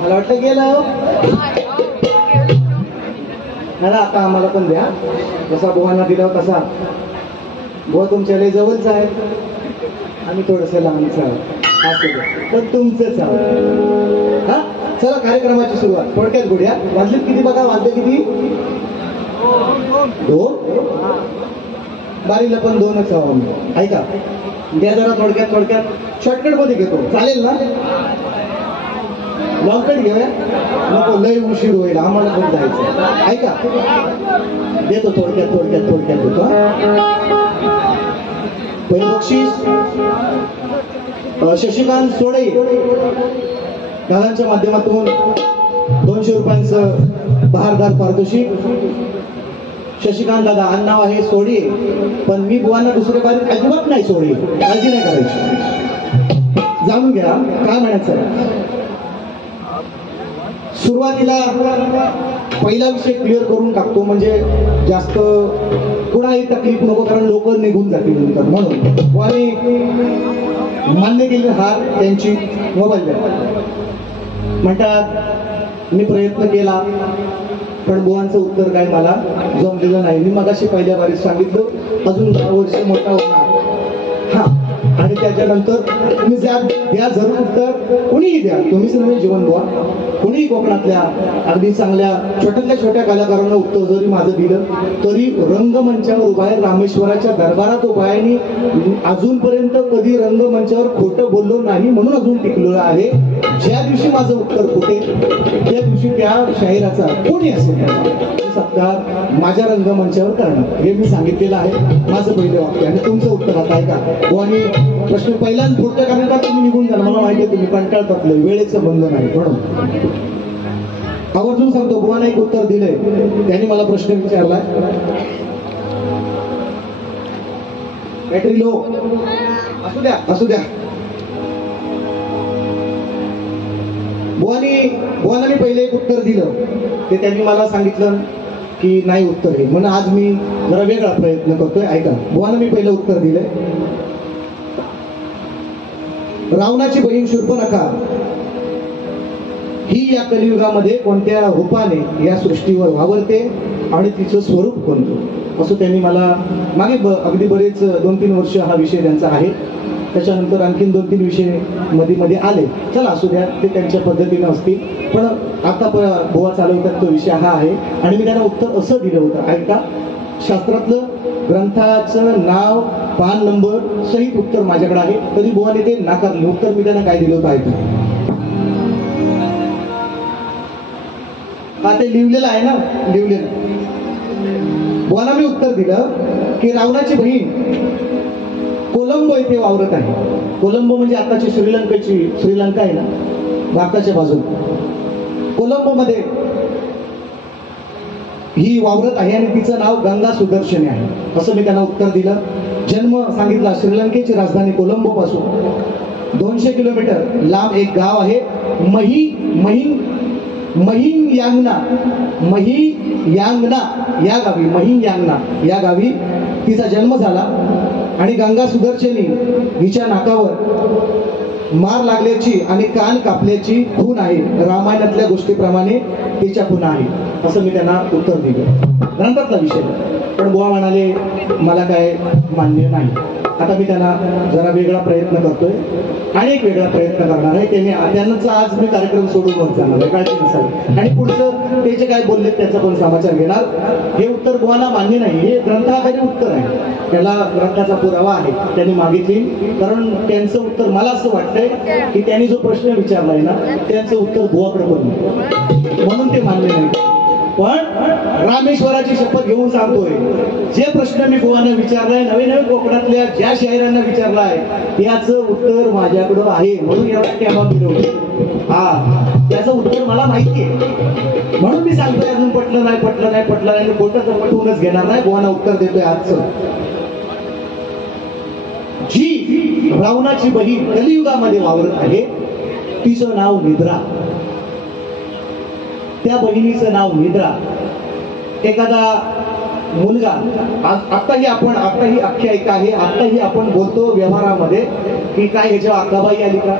मला वाटलं गेलं. नाही ना, आता आम्हाला पण द्या. जसा बुवांना दिला तसा. बुवा तुमच्या लय जवळच आहे, आम्ही थोडस लहानच आहे, असं तर तुमचंच आहे. हा चला कार्यक्रमाची सुरुवात. थोडक्यात गुड्या वाजलेत किती बघा, वाजले किती? 2. बारीला पण 2च हवं. ऐका द्या जरा थोडक्यात शॉर्टकट मध्ये घेतो, चालेल ना? लॉंगकट घेऊया नको, लय उशीर होईल, आम्हाला पण जायचं. ऐका देतो थोडक्यात देतो. पहिलं बक्षीस शशिकांत सोडे दादांच्या माध्यमातून 200 रुपयांचं बहारदार पारितोषिक. शशिकांत दादा आडनाव आहे सोडे, पण मी बुवांना दुसरे बारीत अजिबात नाही सोडे, काळजी नाही करायची. जाणून घ्या काय म्हणायचं. सुरुवातीला पहिला विषय क्लिअर करून टाकतो, म्हणजे जास्त कुणाही तकलीफ नको, कारण लोक निघून जातील नंतर. म्हणून बुवाने मान्य केली हार त्यांची. मोबाईल द्या म्हणतात मी प्रयत्न केला, पण बुवांचं उत्तर काय मला जमलेलं नाही. मी मगाशी पहिल्या बारीत सांगितलं अजून 10 वर्ष मोठा होणार. हा आणि त्याच्यानंतर तुम्ही द्या जरूर उत्तर, कोणीही द्या, तुम्हीच नव्हे जीवन बुवा, कोणीही कोकणातल्या अगदी चांगल्या छोट्या कलाकारांना उत्तर जरी माझं दिलं तरी रंगमंचावर उभा आहे, रामेश्वराच्या दरबारात उभा आहे आणि अजूनपर्यंत कधी रंगमंचावर खोटं बोललो नाही, म्हणून अजून टिकलेलं आहे. ज्या दिवशी माझं उत्तर फुटेल त्या दिवशी त्या शाहिराचा कोणी असेल सत्कार माझ्या रंगमंचावर करणार, हे मी सांगितलेलं आहे. माझं पहिलं वाक्य आणि तुमचं उत्तर आता ऐका. आणि प्रश्न पहिल्यांदा पुढच्या कारण का तुम्ही निघून जाल, मला माहिती आहे तुम्ही कंटाळतात, वेळेचं बंद नाही, म्हणून आवर्जून सांगतो. बुवाने एक उत्तर दिलंय, त्यांनी मला प्रश्न विचारलाय. बॅटरी लो असू द्या. बुवांना मी पहिले एक उत्तर दिलं, ते त्यांनी मला सांगितलं की नाही उत्तर हे, म्हणून आज मी जरा वेगळा प्रयत्न करतोय. ऐका बुवांना मी पहिलं उत्तर दिलंय. रावणाची बहीण शूर्पणखा ही या कलियुगामध्ये कोणत्या रूपाने या सृष्टीवर वावरते आणि तिचं स्वरूप कोणतं, असं त्यांनी मला मागे अगदी बरेच 2-3 वर्ष हा विषय त्यांचा आहे. त्याच्यानंतर आणखीन 2-3 विषय मध्ये आले. चला असू द्या, ते त्यांच्या पद्धतीने असतील, पण आता बुवा चालवतात तो विषय हा आहे. आणि मी त्यांना उत्तर असं दिलं होतं, ऐका शास्त्रातलं ग्रंथाचं नाव, पान नंबर सहित उत्तर माझ्याकडे आहे. तरी बुवाने ते नाकारले. उत्तर मी त्यांना काय दिलं होतं ऐका. हा ते लिहिलेलं आहे ना, लिहिलेलं. बुवाला मी उत्तर दिलं की रावणाची बहीण कोलंबो येथे वावरत आहे. कोलंबो म्हणजे आताची श्रीलंका आहे ना, भारताच्या बाजूला कोलंबो मध्ये ही वावरत आहे आणि तिचं नाव गंगा सुदर्शनी आहे, असं मी त्यांना उत्तर दिलं. जन्म सांगितला श्रीलंकेची राजधानी कोलंबो पासून 200 किलोमीटर लांब एक गाव आहे महियांगना या गावी तिचा जन्म झाला. आणि गंगा सुदर्शनी हिच्या नाकावर मार लागल्याची आणि कान कापल्याची खून आहे. रामायणातल्या गोष्टीप्रमाणे तिच्या खून आहे, असं मी त्यांना उत्तर दिलं. नंतरचा विषय पण बुवा म्हणाले मला काय मान्य नाही. आता मी त्यांना जरा वेगळा प्रयत्न करतोय आणि एक वेगळा प्रयत्न करणार आहे. त्यांचा आज मी कार्यक्रम सोडून जाणार आहे, काळजी नसावी. आणि पुढचं ते जे काय बोलले त्याचा पण समाचार घेणार. हे उत्तर बुवाला मान्य नाही, हे ग्रंथाखाली उत्तर आहे, त्याला ग्रंथाचा पुरावा आहे, त्यांनी मागितली. कारण त्यांचं उत्तर मला असं वाटतंय की त्यांनी जो प्रश्न विचारलाय ना त्यांचं उत्तर बुवाकडे पण म्हणून ते मान्य नाही. पण रामेश्वराची शपथ घेऊन सांगतोय, जे प्रश्न मी बुवांना विचारलाय, नवे कोकणातल्या ज्या शाहिरांना विचारलाय याचं उत्तर माझ्याकडं आहे, म्हणून एवढा कॅमेरा दिलं. हा त्याचं उत्तर मला माहिती आहे, म्हणून मी सांगतोय. अजून पटलं नाही खोटं तर पटवूनच घेणार नाही. बुवांना उत्तर देतोय आजचं. जी रावणाची बहीण कलियुगामध्ये वावरत आहे तिचं नाव निद्रा. त्या बहिणीचं नाव निद्रा. एखादा मुलगा आताही आख्यायिका आहे, आताही आपण बोलतो व्यवहारामध्ये की काय ह्याच्या अक्काबाई आली का,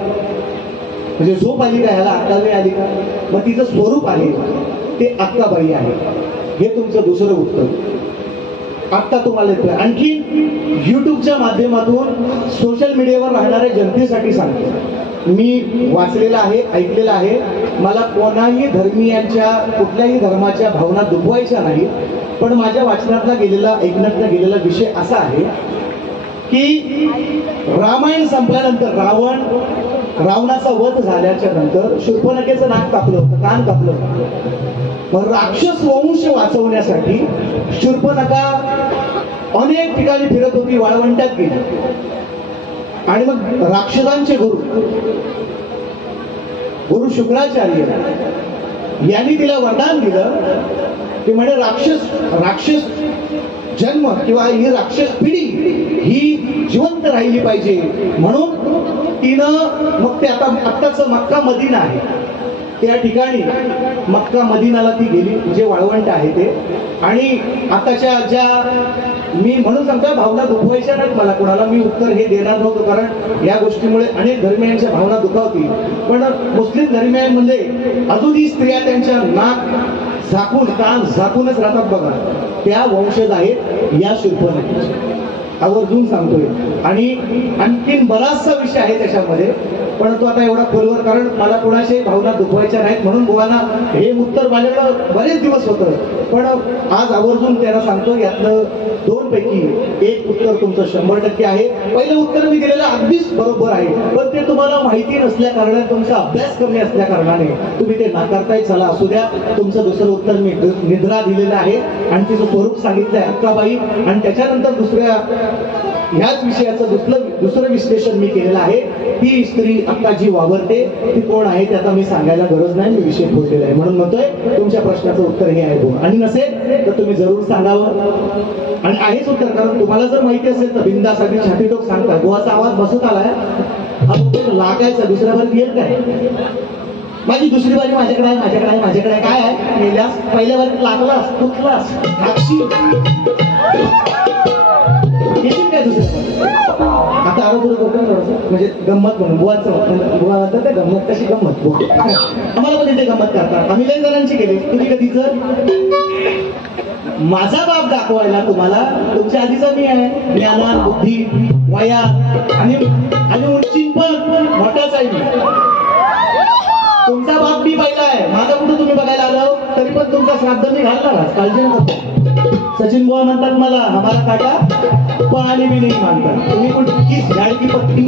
म्हणजे झोप आली का ह्याला अक्काबाई आली का, मग तिचं स्वरूप आहे ते अक्काबाई आहे. हे तुमचं दुसरं उत्तर. आत्ता तुम्हाला येतोय. आणखी युट्यूबच्या माध्यमातून सोशल मीडियावर राहणाऱ्या जनतेसाठी सांगतो, मी वाचलेलं आहे, ऐकलेलं आहे. मला कोणाही धर्मीयांच्या कुठल्याही धर्माच्या भावना दुखवायच्या नाही, पण माझ्या वाचनातला गेलेला ऐकण्यातला गेलेला विषय असा आहे की रामायण संपल्यानंतर रावणाचा वध झाल्याच्या नंतर शूर्पणखेचं नाक कापलं होतं, कान कापलं होतं. मग राक्षस वंश वाचवण्यासाठी शूर्पणखा अनेक ठिकाणी फिरत होती, वाळवंटात गेली. आणि मग राक्षसांचे गुरु शुक्राचार्य यांनी तिला वरदान दिलं. ते म्हणजे राक्षस जन्म किंवा ही राक्षस पिढी ही जिवंत राहिली पाहिजे, म्हणून तिनं मग ते आत्ताच मक्का मदिना आहे त्या ठिकाणी मक्का मदिनाला ती गेली, जे वाळवंट आहे ते. आणि आताच्या ज्या मी म्हणून सांगतो, भावना दुखवायच्या नाहीत मला कोणाला, मी उत्तर हे देणार नव्हतं, कारण या गोष्टीमुळे अनेक धर्मियांच्या भावना दुखावतील. पण मुस्लिम धर्मियांमध्ये अजूनही स्त्रिया त्यांच्या नाक झाकून, कान झाकूनच राहतात बघा, त्या वंशज आहेत या शूर्पणखेचे. आवर्जून सांगतोय. आणि आणखीन बराचसा विषय आहे त्याच्यामध्ये, पण तो आता एवढा खोलवर, कारण मला कोणाची भावना दुखवायच्या नाहीत म्हणून बुवांना हे उत्तर माझ्याकडं बरेच दिवस होतं, पण आज आवर्जून त्यांना सांगतो. यातलं 2 पैकी 1 उत्तर तुमचं 100% आहे. पहिलं उत्तर मी दिलेलं अगदीच बरोबर आहे, पण ते तुम्हाला माहिती नसल्या कारणाने, तुमचा अभ्यास कमी असल्या कारणाने तुम्ही ते नाकारताय. चला असू द्या. तुमचं दुसरं उत्तर मी निद्रा दिलेलं आहे आणि तिचं स्वरूप सांगितलंय अक्काबाई. आणि त्याच्यानंतर दुसऱ्या ह्याच विषयाचं दुसरं विश्लेषण मी केलेलं आहे. ती स्त्री अक्का जी वावरते ती कोण आहे ते आता मी सांगायला गरज नाही, मी विषय बोललेला आहे. म्हणून म्हणतोय तुमच्या प्रश्नाचं उत्तर हे आहे. आणि नसेल तर तुम्ही जरूर सांगावं. आणि आहेच उत्तर, कारण तुम्हाला जर माहिती असेल तर बिंदासाठी छाती टोक सांगता. गोवाचा आवाज बसत आलाय, हा लागायचा, दुसऱ्या बारीत येईल काय? माझी दुसरी बारी माझ्याकडे आहे काय आहे? मेल्यास पहिल्या बारीत लागलास, कुठलास येतील काय दुसऱ्या? आता आरोग्य करतो म्हणजे गंमत म्हणून बुवाचं म्हणतात ते गंमत. कशी गंमत? आम्हाला पण इथे गंमत करतात. आम्ही लई जणांची केली. तुम्ही कधीच माझा बाप दाखवायला तुम्हाला तुमच्या आधीचा मी आहे. ज्ञानात, बुद्धी, वयात आणि उंचीन पण मोठाच आहे मी. तुमचा बाप मी पहिला आहे. माझा कुठं तुम्ही बघायला आलो तरी पण तुमचा श्राद्ध मी घालणार, काळजी नका. सचिन बुवा म्हणतात मला हमारा काटा पाणी मी नाही मानतात. तुम्ही कुठे झाड की पत्ती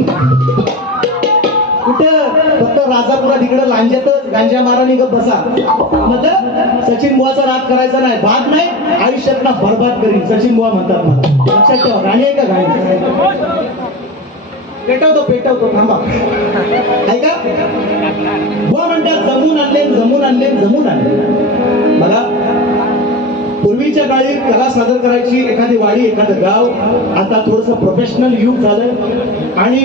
कुठं फक्त राजापुरा तिकडे लांज्यातच गांजा मारा निघत बसा. मतलब सचिन बुवाचा राग करायचा नाही, भाग नाही आयुष्यात ना बरबाद करीन सचिन बुवा म्हणतात मला. लक्षात ठेवा. गाणी आहे का? गाणी पेटवतो थांबा. ऐका, बुवा म्हणतात जमून आणले. मला पूर्वीच्या काळी कला सादर करायची एखादी वाडी, एखादं गाव. आता थोडंसं प्रोफेशनल युग झालं आणि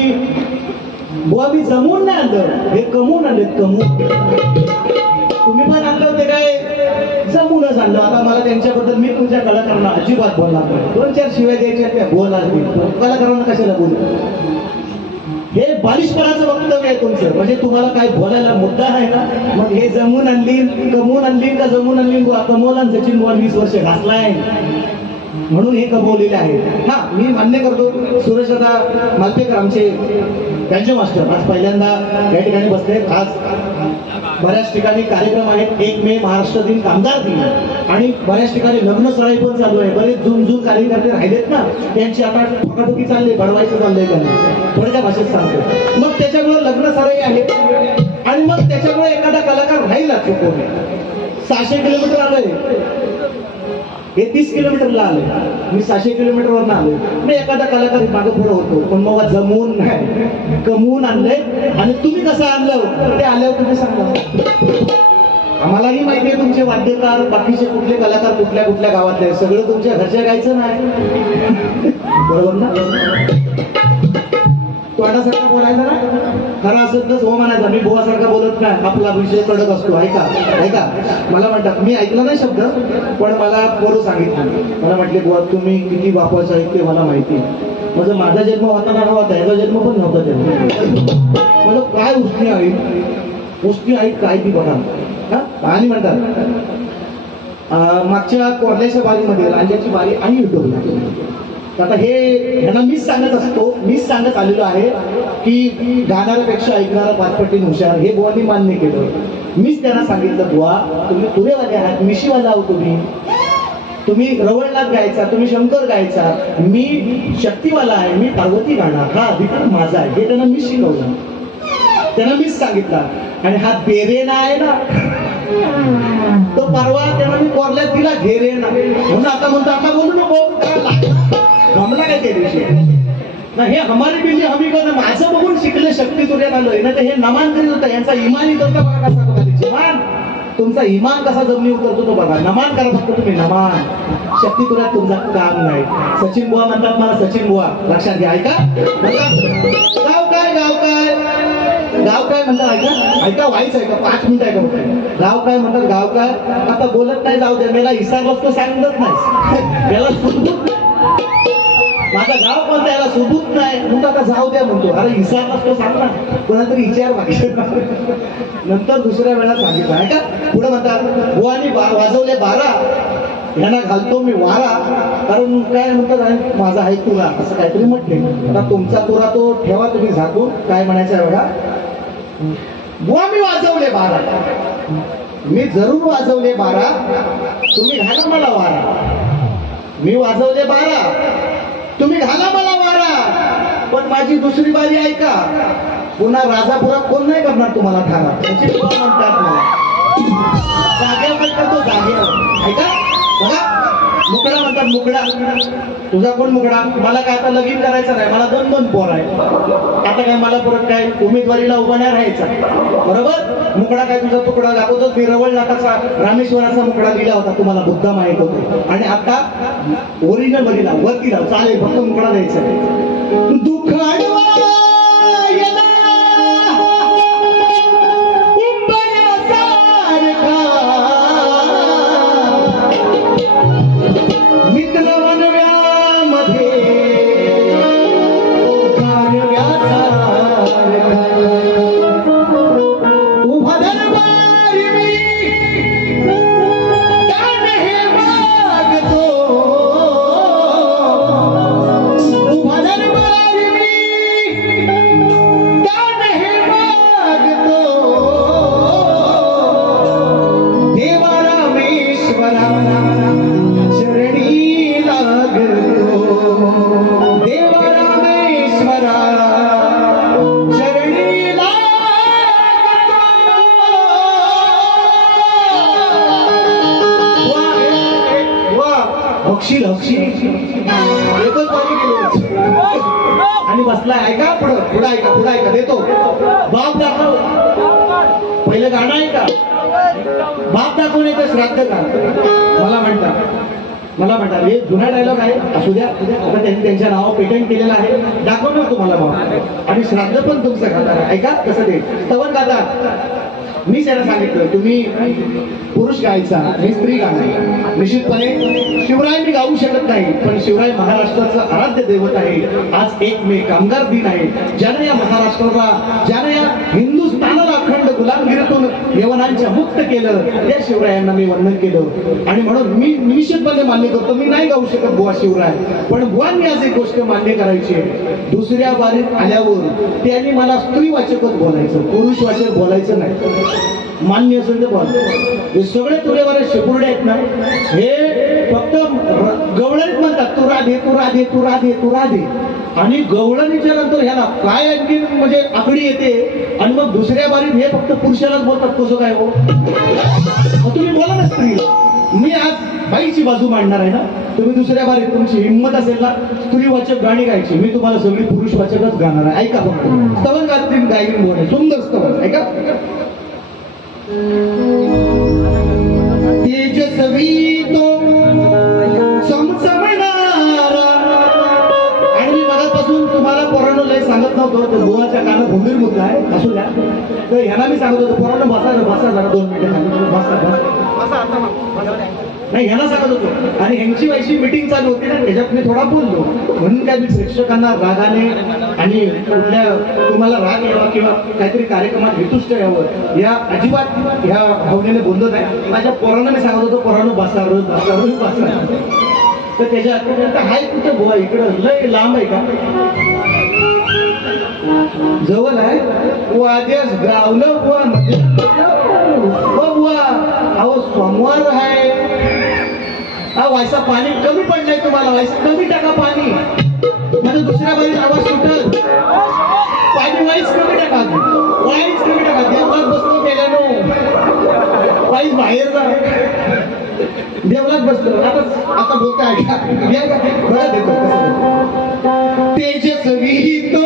बुवा मी जमून नाही आणलं, हे कमवून आणले. तुम्ही पण आणलं होते काय? जमूनच आणलं. आता मला त्यांच्याबद्दल मी तुमच्या कलाकारांना अजिबात बोलणार नाही. 2-4 शिवाय द्यायच्या त्या बोलणार नाही. कलाकारांना कशाला बोलू? हे बालिशपणाचं वक्तव्य आहे तुमचं. म्हणजे तुम्हाला काय बोलायला मुद्दा आहे ना? मग हे जमून आणली, कमवून आणली का जमून आणली? कमवला सचिन बुवा 20 वर्ष घासलाय म्हणून हे कमवलेले आहे. हा मी मान्य करतो. सुरेश दादा मालपेकर आमचे त्यांचे मास्टर आज पहिल्यांदा या ठिकाणी बसले. आज बऱ्याच ठिकाणी कार्यक्रम आहेत. 1 मे महाराष्ट्र दिन, कामगार दिन आणि बऱ्याच ठिकाणी लग्न सराई पण चालू आहे. बरेच जुन कार्यकर्ते राहिलेत ना, त्यांची आता ठोकाठोकी चालली, बनवायचं चाललंय त्यांना, थोड्या भाषेत सांगतो. मग त्याच्यामुळे लग्न सराई आहे आणि मग त्याच्यामुळे एखादा कलाकार राहिला चुकून. 600 किलोमीटर आलोय, हे 30 किलोमीटरला आले, मी 600 किलोमीटरवर आलोय. मी एखादा कलाकार मागे पुढे होतो, पण मग जमून नाही कमवून आणलंय. आणि तुम्ही कसं आणलं ते आल्यावर तुम्ही सांगा. आम्हालाही माहिती आहे तुमचे वाद्यकार, बाकीचे कुठले कलाकार कुठल्या गावातले, सगळं तुमच्या घरच्या गायचं नाही. बरोबर ना? तोंडासारखा बोलायचा ना, खरं असेल तर हो म्हणायचा. मी बुवासारखा बोलत नाही, आपला विषय कडक असतो. ऐका मला म्हणतात, मी ऐकला नाही शब्द, पण मला पोरं सांगितलं. मला म्हटले बुवा तुम्ही किती बापाचं आहेत ते मला माहिती. म्हणजे माझा जन्म होता ना होता, याचा जन्म पण नव्हता. म्हणजे काय उसणी आहे काय ती बघा हा. आणि म्हणतात मागच्या कोरल्याच्या बारीमध्ये लांज्याची बारी आणि युट्यूबला आता हे ह्यांना मीच सांगत आलेलो आहे की गाणाऱ्यापेक्षा ऐकणारा पाचपट्टी हुशार हे बुवांनी मान्य केलं. मीच त्यांना सांगितलं बुवा तुम्ही तुरेवाले आहात मिशीवाला आहो तुम्ही रवळनाथ गायचा तुम्ही शंकर गायचा मी शक्तीवाला आहे मी पार्वती गाणार हा अधिकार माझा आहे हे त्यांना मीच शिकवलं त्यांना मीच सांगितलं. आणि हा बेरेना आहे ना तो परवा त्यांना मी कोरल्यात दिला घेरेना म्हणून आता म्हणतो आता बोलू नको जमला काय त्या दिवशी ना हे हमारी बिल्ली हमी करणं माझं बघून शिकले शक्ती तुर्यात आलोय ना तर हे नमान करीत होतं यांचा इमान इतरता बघा कसा बघा इमान तुमचा इमान कसा जमिनी उतरतो तो बघा नमान करा फक्त तुम्ही नमान शक्ती तुर्यात तुमचं काम नाही. सचिन बुवा म्हणतात मला सचिन बुवा लक्षात घ्या ऐका गाव काय म्हणतात ऐका व्हायचं ऐका 5 मिनिट ऐका गाव काय म्हणतात गाव काय आता बोलत नाही जाऊ दे मला हिसाब असतो सांगत नाही याला सुबूत माझा गाव कोणता याला सुबूत नाही म्हणतो आता जाऊ द्या म्हणतो अरे हिसाब असतो सांग ना कोणाला तरी विचार मागे नंतर दुसऱ्या वेळा सांगितलं आहे का पुढे म्हणतात बुवानी वाजवले 12 यांना घालतो मी वारा कारण काय म्हणतात माझा आहे तुरा असं काहीतरी म्हटले. आता तुमचा तुरा तो ठेवा तुम्ही झाकून काय म्हणायचं आहे बघा बुवा मी वाजवले 12 मी जरूर वाजवले 12 तुम्ही घाला मला वारा मी वाजवले 12 तुम्ही घाला मला वारा पण माझी दुसरी बारी ऐका पुन्हा राजापुरा कोण नाही करणार तुम्हाला ठाणा त्याची म्हणतात मला जागेवर म्हणतात तो जागेवर ऐका बघा मुकडा म्हणतात मुकडा तुझा कोण मुकडा मला काय आता लगीन करायचं नाही मला 2 पोर आहे आता काय मला परत काय उमेदवारीला उभा नाही राहायचा बरोबर मुकडा काय तुझा तुकडा दाखवतो मी रवळनाथाचा रामेश्वराचा मुकडा दिला होता तुम्हाला बुद्धा माहित होतो आणि आता ओरिजिनल वरीला वरती राहू चालेल फक्त मुकडा द्यायचा दुःख आणि बसलाय ऐका पुढे ऐका देतो बाप दाखव पहिलं गाणं ऐका बाप दाखवून येतं श्राद्ध का मला म्हणतात हे जुना डायलॉग आहे असू द्या आता त्यांनी त्यांच्या नावावर पेटंट केलेलं आहे दाखवणार तुम्हाला बाप आणि श्राद्ध पण तुमचं खाणार ऐका कसं ते स्तवन गातात मी त्याला सांगितलं तुम्ही पुरुष गायचा मी स्त्री गाणार निश्चितपणे शिवराय मी गाऊ शकत नाही पण शिवराय महाराष्ट्राचं आराध्य दैवत आहे. आज 1 मे कामगार दिन आहे ज्यानं या महाराष्ट्राला ज्यानं या हिंदुस्थानाला अखंड गुलामगिरीतून यवनांच्या मुक्त केलं त्या शिवरायांना मी वंदन केलं आणि म्हणून मी निश्चितपणे मान्य करतो मी नाही गाऊ शकत बुवा शिवराय पण बुवांनी आज एक गोष्ट मान्य करायची आहे दुसऱ्या बारीत आल्यावर त्यांनी मला स्त्रीवाचकच बोलायचं पुरुषवाचक बोलायचं नाही मान्य असेल तर बोल हे सगळे तुरेवारे शेपुर्डे आहेत ना हे फक्त गवळणीत म्हणतात तू राधे आणि गवळणीच्या नंतर ह्याला काय आणखी म्हणजे आकडी येते आणि मग दुसऱ्या बारीत हे फक्त पुरुषालाच बोलतात कसं काय हो तुम्ही बोला ना स्त्री मी आज बाईची बाजू मांडणार आहे ना तुम्ही दुसऱ्या बारीत तुमची हिंमत असेल ना स्त्रीवाचक गाणी गायची मी तुम्हाला सगळी पुरुषवाचकच गाणार आहे ऐका फक्त स्तवन गातील गायन बोल सुंदर स्तवन ऐका तेजस्वी तो समसमणारा आणि मी मगापासून तुम्हाला पोरांनो लय सांगत नव्हतो तो बुवाच्या कानात भूमीर मुद्दा आहे असू द्या तर ह्याला मी सांगत होतो पोरांनो बसा जरा 2 मिनिटं बसा नाही ह्याला सांगत होतो. आणि ह्यांची व्हायची मीटिंग चालू होती ना, ह्याच्यात मी थोडा बोललो. म्हणून काय मी प्रेक्षकांना रागाने आणि कुठल्या तुम्हाला राग यावा किंवा काहीतरी कार्यक्रमात हेतुष्ट यावं या अजिबात ह्या भावनेने बोललो नाही. माझ्या पोरांना मी सांगत होतो, पोरांनो बसा रोज बसा रोज बसा. तर त्याच्यात हाय कुठं बुवा, इकडं लय लांब आहे का, जवळ आहे वाद्यास गावलं बुवा मध्ये बुवा. अहो सोमवार आहे, व्हायचा पाणी कमी पडलंय तुम्हाला, व्हायचं कमी टाका पाणी. म्हणजे दुसऱ्या बाजूला आवाज सुटल, पाणी वाईस कमी टाका, वाईस कमी टाका. देवळात बसतो गेल्यानो, वाईस बाहेर जा, देवळात बसतो. आता बोलता ऐका बघा देतो तेजस्वी तो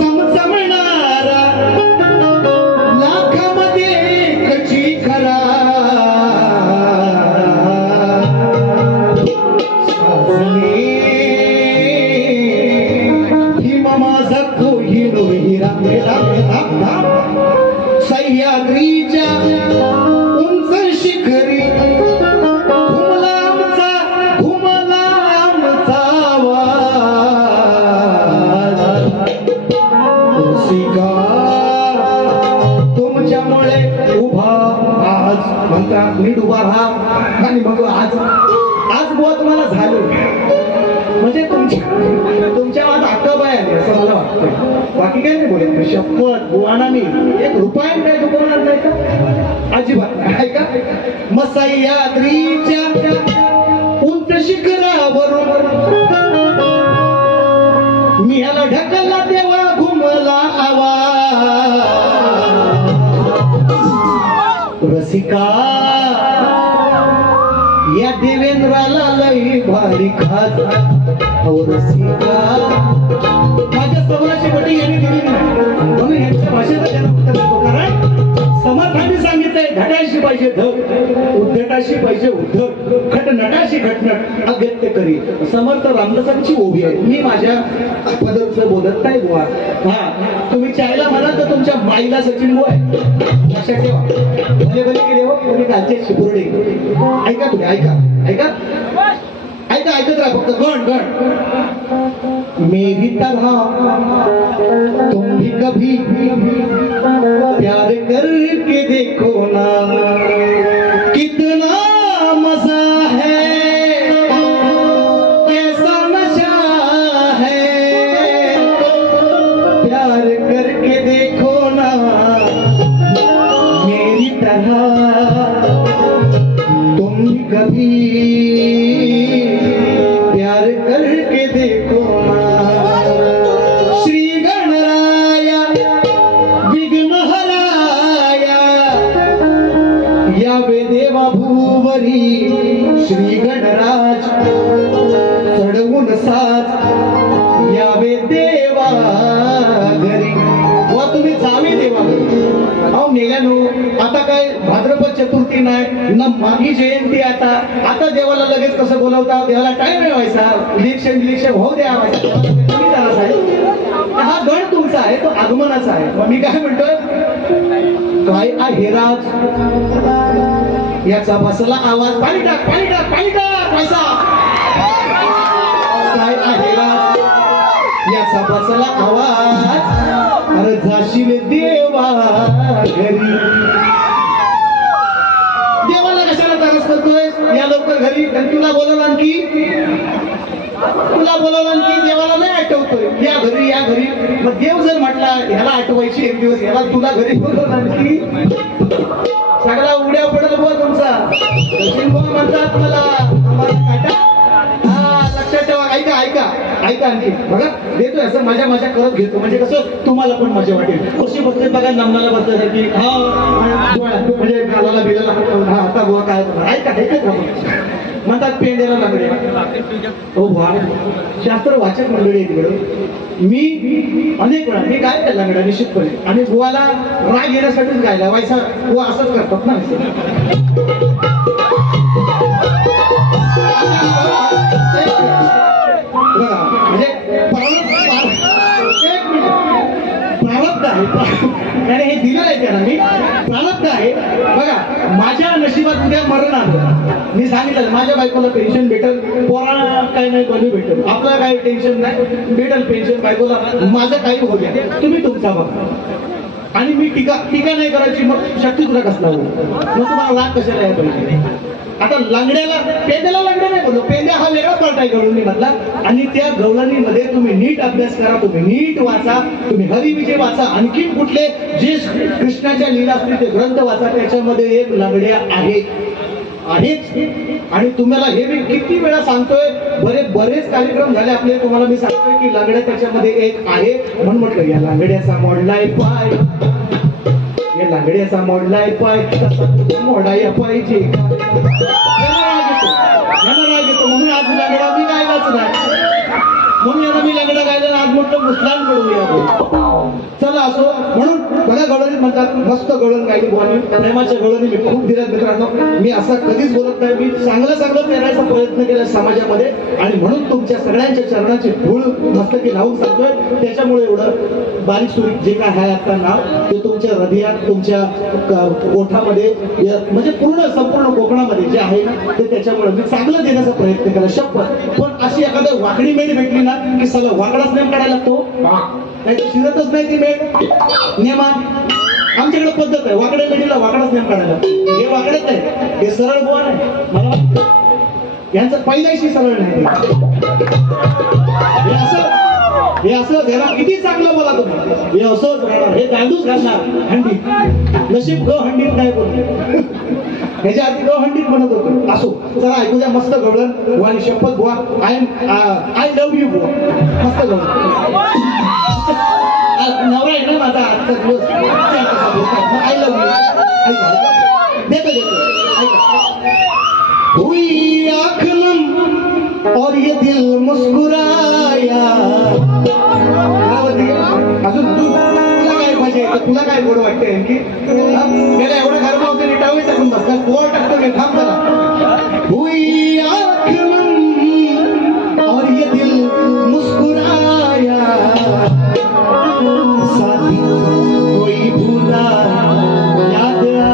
समजमणारा लाखामध्ये कची खरा माझा तो हिरो हिरा सह्याद्रीच्या उंच शिखरी घुमला आमचा रसिका तुमच्यामुळे उभा आज म्हणता नीट उभा राहा. आणि मग आज बुवा तुम्हाला झालं म्हणजे तुमच्या आज अक्कब आहे असं मला वाटतं. बाकी काय नाही बोलत. शपथ बुवाना मी एक रुपया काय दुखवणार नाही का, अजिबात नाही का. मसह्याद्रीच्या उंच शिखरावरून मी ह्याला ढकलला तेव्हा घुमला आवाज. रसिका या देवेंद्राला लई भारी खात. रसिका माझ्या समोराची बटी यांनी दिली नाही म्हणून यांच्या भाषेचा त्यांना कारण समर्थांनी सांगितलंय धटाशी पाहिजे धड, उद्धटाशी पाहिजे उद्धट, खटनटाशी खटनट अगत्य करी. समर्थ रामदासांची ओवी आहे. मी माझ्या पदरचं बोलत नाही बुवा. हा तुम्ही चायला म्हणाल तर तुमच्या माईला सचिन बुवा आहे, लक्षात ठेवा. भले भले गेले हो तुम्ही कालचे शिपुर्डे. ऐका तुम्ही ऐका ऐका ऐका ऐकत राहा फक्त. गण गण मेरी तरह तुम भी कभी प्यार करके देखो ना, कितना मजा है, कैसा नशा है, प्यार करके देखो ना मेरी तरह तुम भी कभी प्यार करके देखो ना. श्री गणराया विघ्नहराया यावे देवा भूवरी, श्री गणराज चढवून साज यावे देवा घरी. व तुम्ही जावे देवा घरी. अहो मेल्यानो आता काय भाद्रपद चतुर्थी नाही ना मागी जयंती. आता देवाला लगेच कसं बोलवता, देवाला टाइम मिळवायचा, इलेक्शन होऊ द्या. हा गण तुमचा आहे, तो आगमनाचा आहे. मग मी काय म्हणतोय, काय आहे राज याचा बसला आवाज, पाणी टाक पाणी टाक पाणी टाक पैसा. काय आहे राज याचा बसला आवाज, अरे जाशील देवा घरी. देवाला कशाला त्रास करतोय, या लवकर घरी. तुला बोलवलं आणखी, तुला बोलवलं आणखी, देवाला नाही आठवतोय या घरी या घरी. मग देव जर म्हटला ह्याला आठवायची एक दिवस, ह्याला तुला घरी बोलवलं आणखी, सगळा उड्या पडेल बुवा तुमचा. सचिन भाऊ म्हणतात मला आम्हाला काटा. हा लक्षात ठेवा. ऐका ऐका ऐका आणखी बघा देतोय असं माझ्या माझ्या करत घेतो, म्हणजे कसं तुम्हाला पण मजा वाटेल. कशी बसते बघा नामनाला बसण्यासाठी. हा म्हणजे गालाला बिलाला हा आता बुवा काय ऐका ऐकत राहा. म्हणतात पेंड्याला लागले. हो वा शास्त्र वाचक मंडळी आहे तिकडं. मी अनेक वेळा मी काय केला लागला निश्चितपणे. आणि बुवाला राग येण्यासाठीच गायला व्हायचा. बुवा असंच करतात ना. म्हणजे प्रारब्ध आहे. आणि हे दिलं आहे त्यांना मी प्रारब्ध आहे. बघा माझ्या नशिबात उद्या मरण आलं, मी सांगितलं माझ्या बायकोला पेन्शन भेटेल, पोराला काय नाही कधी भेटेल, आपलं काही टेन्शन नाही, भेटेल पेन्शन बायकोला, माझं काही होऊ द्या, तुम्ही तुमचा बघा. आणि मी टीका नाही करायची, मग शक्ती तुला कसला हो, मग तुम्हाला राग कशाला यायला पाहिजे. आता लांगड्याला पेंद्याला लांगड्या नाही बोललो, पेंद्या हा वेगळा पार्ट आहे गवळणी मधला. आणि त्या गवळणीमध्ये तुम्ही नीट अभ्यास करा, तुम्ही नीट वाचा, तुम्ही हरिविजय वाचा, आणखीन कुठले जे कृष्णाच्या लीला असतील ते ग्रंथ वाचा, त्याच्यामध्ये एक लांगड्या आहेच. आणि तुम्हाला हे मी किती वेळा सांगतोय, बरेच कार्यक्रम झाले आपले, तुम्हाला मी सांगतोय की लांगड्या त्याच्यामध्ये एक आहे. म्हणून म्हटलं या लांगड्याचा मोडलाय पाय, या लांगड्याचा मोडलाय पाय, मोडाया पाहिजे. राग येतो म्हणून आज लांगडा मी गायलाच नाही, म्हणून याला मी लांगडा गायला आज म्हटलं मुस्लान करूया. चला असो. म्हणून बघा गवळणी म्हणतात, मस्त गवळण गायली बुवानी, प्रेमाच्या गवळणी मी खूप दिल्यात मित्रांनो. मी असं कधीच बोलत नाही, मी चांगलं पेरायचा प्रयत्न केला समाजामध्ये. आणि म्हणून तुमच्या सगळ्यांच्या चरणाची धूळ मस्तकी लावून सांगतोय. त्याच्यामुळे एवढं बारीक सुरीक जे काय आहे आता नाव, ते तुमच्या हृदयात, तुमच्या ओठामध्ये, म्हणजे संपूर्ण कोकणामध्ये जे आहे ना, ते त्याच्यामुळे मी चांगलं देण्याचा प्रयत्न केला शपथ. पण अशी एखादं वाकडी मेढ भेटली ना की सगळं वाकडाच नेम काढायला लागतो, नाही शिरतच नाही ती मेढ नियमात. आमच्याकडे पद्धत आहे, वाकड्या मेढीला वाकडाच नेम काढायला. हे वाकडेच आहे, हे सरळ बुवा नाही, मला यांचं पहिल्याशी सरळ नाही. हे असं घरा किती चांगलं बोला तुम्ही, हे असंच राहणार, हे दांडूच घालणार हंडीत, नशीब ग हंडीत नाही बोलतो, ह्याच्या आधी ग हंडीत म्हणत होतो. असो, चला ऐकू द्या मस्त गवळण. बुवानी शपथ बुवा, आय लव्ह यू बुवा, मस्त गवळण. नवरा आहे ना माझा आजचा दिवस, आय लव्ह यू देतो. हुई आँख नम और ये दिल मुस्कुराया. अजून तुला काय मजा येतं, तुला काय गोड वाटते की गेला एवढं गरम होते टावी टाकून बसतात, गोड टाकतो मी थांब जरा. हुई आँख नम और ये दिल मुस्कुराया, साथी कोई भूला याद आया.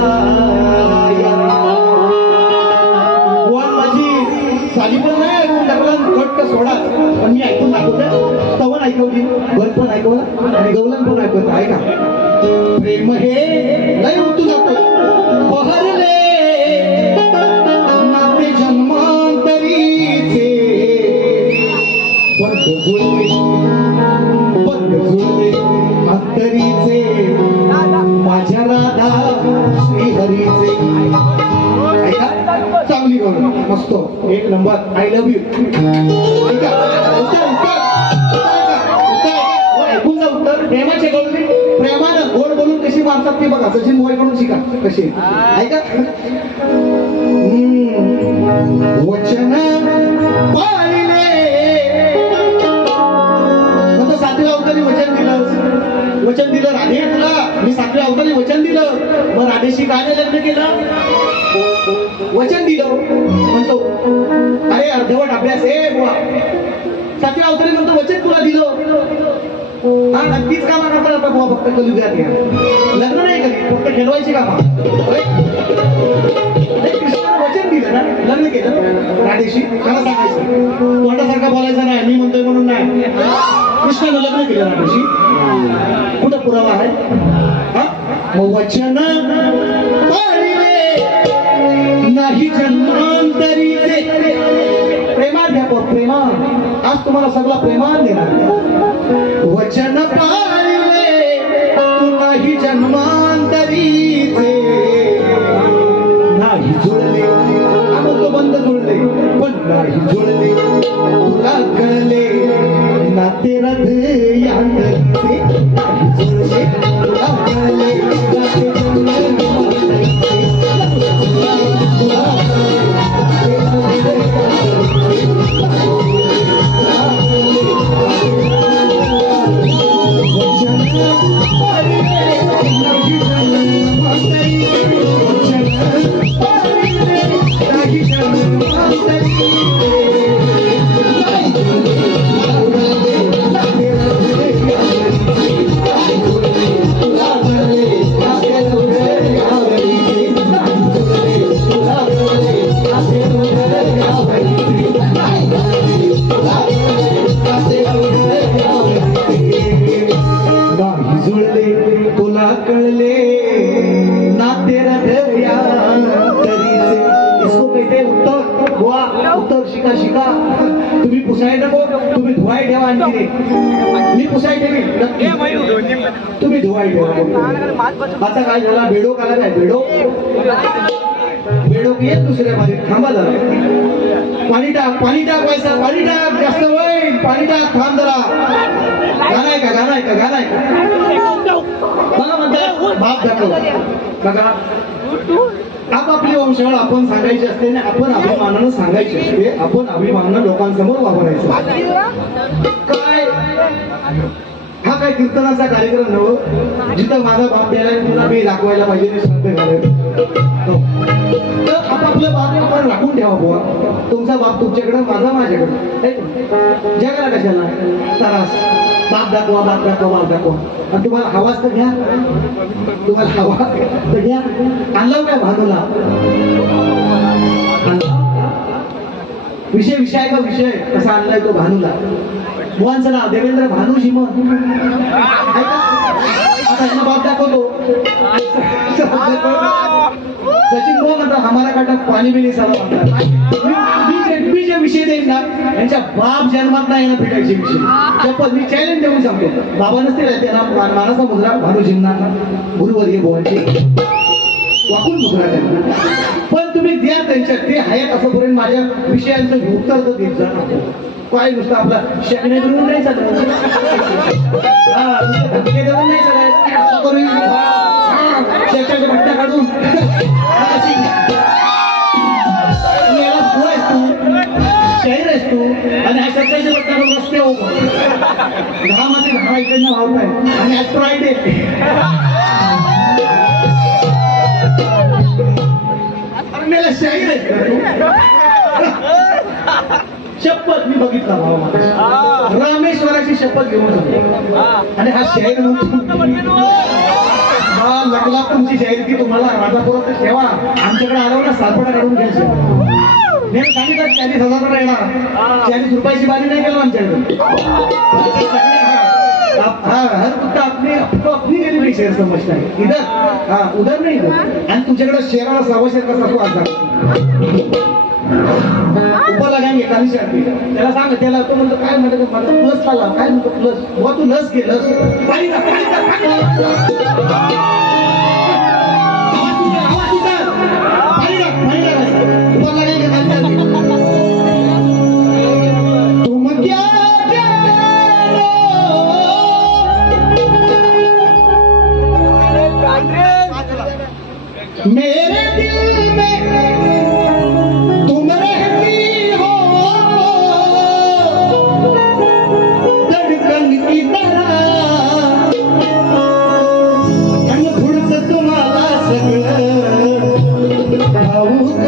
साली पण नाही ऐकून टाकला, घट्ट सोडा, पण मी ऐकून दाखवलं. स्तवन ऐकवली, वर पण ऐकवलं आणि गवलन पण ऐकवलं. ऐका, प्रेम हे लय उतू जातो, बहरले नाते जन्मांतरीचे, बंद जुळले अंतरीचे, माझ्या राधा श्रीहरीचे. ऐका, चांगली गवळण, मस्त एक नंबर. I love you. ऐकून जा उत्तर. प्रेमाचे गवळणी प्रेमानं गोड बोलून कशी मारतात ते बघा, सचिन मोबाईलकडून शिका कशी. ऐका, वचन पाळले, मग 7व्या अवतारी वचन दिलं राधे तुला, मी 7व्या अवतारी वचन दिलं. मग राधेशी काय लग्न केलं, वचन दिलं म्हणतो. अरे अर्धवट अभ्यास आहे बुवा. 7व्या अवतारी म्हणतो वचन तुला दिलं. हा नक्कीच कामा करता आता बुवा, फक्त कलयुगात या लग्न नाही कधी, फक्त खेळवायची कामा. कृष्णाने वचन दिलं ना, लग्न केलं राधेशी. मला सांगायचं तोंडासारखा बोलायचं नाही, मी म्हणतोय म्हणून नाही. कृष्णानं लग्न केलं राधेशी, कुठं पुरावा आहे. हा मग वचन नाही जन्मांतरीचे. प्रेमात घ्या, प्रेमात. आज तुम्हाला सगळा प्रेमात देणार. वचन पाळले तू नाही जन्मांतरीचे, नाही जुळले, आपण तो बंद जुळले पण नाही जुळले, तुला कळले नाते हृदयांतरीचे, नाही जुळले, तुला कळले नाते ऐका, तुम्ही पुसाय नको, तुम्ही धुवाय ठेवा. आणखी मी पुसाय ठेवी, तुम्ही धुवाय ठेवा. आता काय झाला, बेडोक आला काय, बेडोक येत दुसऱ्या मध्ये. थांबा जरा, पाणी टाक पैसा, पाणी टाक, जास्त होईल, पाणी टाक, थांब जरा. गाणं आहे का बघा म्हणतात बाप दाखव. बघा आपापली वंशावळ आपण सांगायची असते ना, आपण अभिमानानं सांगायची असते, आपण अभिमानानं लोकांसमोर वापरायचं. काय हा काय कीर्तनाचा कार्यक्रम नव्ह, जिथं माझा बाप द्यायला तुला मी दाखवायला पाहिजे, श्रद्धे घालायला. तर आपापलं बाप आपण राखून ठेवा बुवा. तुमचा बाप तुमच्याकडे, माझा माझ्याकडे. जगाला कशाला त्रास, बाप दाखवा. आणि तुम्हाला हवाच तर घ्या, तुम्हाला हवा तर घ्या. आणलं काय भानूला, विषय का विषय कसा आणलाय तो भानूला. बुवांचं नाव देवेंद्र भानूजी. मग आता यांना बाप दाखवतो. सचिन बोल म्हणतात हमारा काटा पाणी बी नाही साला म्हणतात. मी जे विषय देईन ना, यांच्या बाप जन्मात नाही ना भेटायचे विषय. शपथ मी चॅलेंज देऊन सांगतो. बाबा नसतील त्यांना मानाचा मुद्रा भानूजींना, गुरुवर्य बुवांची वाकून मुद्रा त्यांना. पण तुम्ही द्या त्यांच्या, ते आहेत असंपर्यंत माझ्या विषयांचं उत्तर तर देत जा. काय नुसतं आपला शेकणे करून नाही चालत, धक्के देऊन नाही चालत. असं करून शेकाच्या भट्ट्या काढून शहर आहेस तू, आणि हा शेकाच्या भट्ट्या करून रस्ते हो घामाचे घामा इकडनं वाहताय आणि आज फ्रायडे. मेला शाहीर आहेस शपथ मी बघितला भाव माझा, रामेश्वराची शपथ घेऊन जातो. आणि हा शाहीर हा लागला तुमची जाहीर की तुम्हाला राजापुरात ठेवा, आमच्याकडे आलो ना सालपडा काढून घ्यायचं. मी सांगितलं 40,000 येणार, 40 रुपयाची बारी नाही केलं आमच्याकडे. हर कुत्ता अपनी गेली नाही शेअर समजता इधर उधर नाही. आणि तुमच्याकडे शेअराला 1.25 शेअर कसा तो आज उपर लगाएंगे खाली शर्ट. त्याला सांग, त्याला तो म्हणतो काय म्हणतो, प्लस आला काय म्हणतो, प्लस बुवा तू लस घे, लस पाणी टाक, पाणी उपर लगाएंगे खाली. तुम क्या मेरे दिल में तुम रहती हो धड़कन की तरह, आणि पुढचं तुम्हाला सगळं ठाऊक.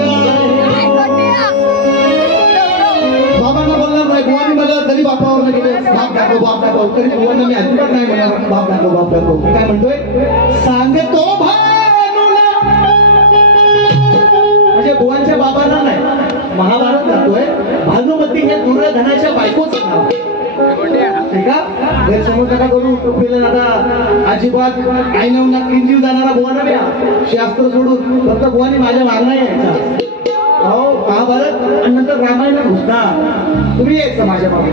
बाबांना बोलणार नाही, बुवानी मला तरी बापावर गेले बाप दाखव तरी बुवांना मी अजिबात नाही म्हणणार बाप दाखव. मी काय म्हणतोय, सांगतो म्हणजे बुवांच्या बाबांना नाही, महाभारत जातोय. भानुमती हे दुर्योधनाच्या बायकोचं नाव, ठीक आहे. गैरसमज नका करू. टोपीला आता अजिबात आईनवना 3 जीव जाणारा बुवाना द्या, शास्त्र सोडून फक्त बुवानी माझ्या मागणं यायचा. हो महाभारत आणि नंतर रामायणात घुसता तुम्ही यायचं माझ्या मागे.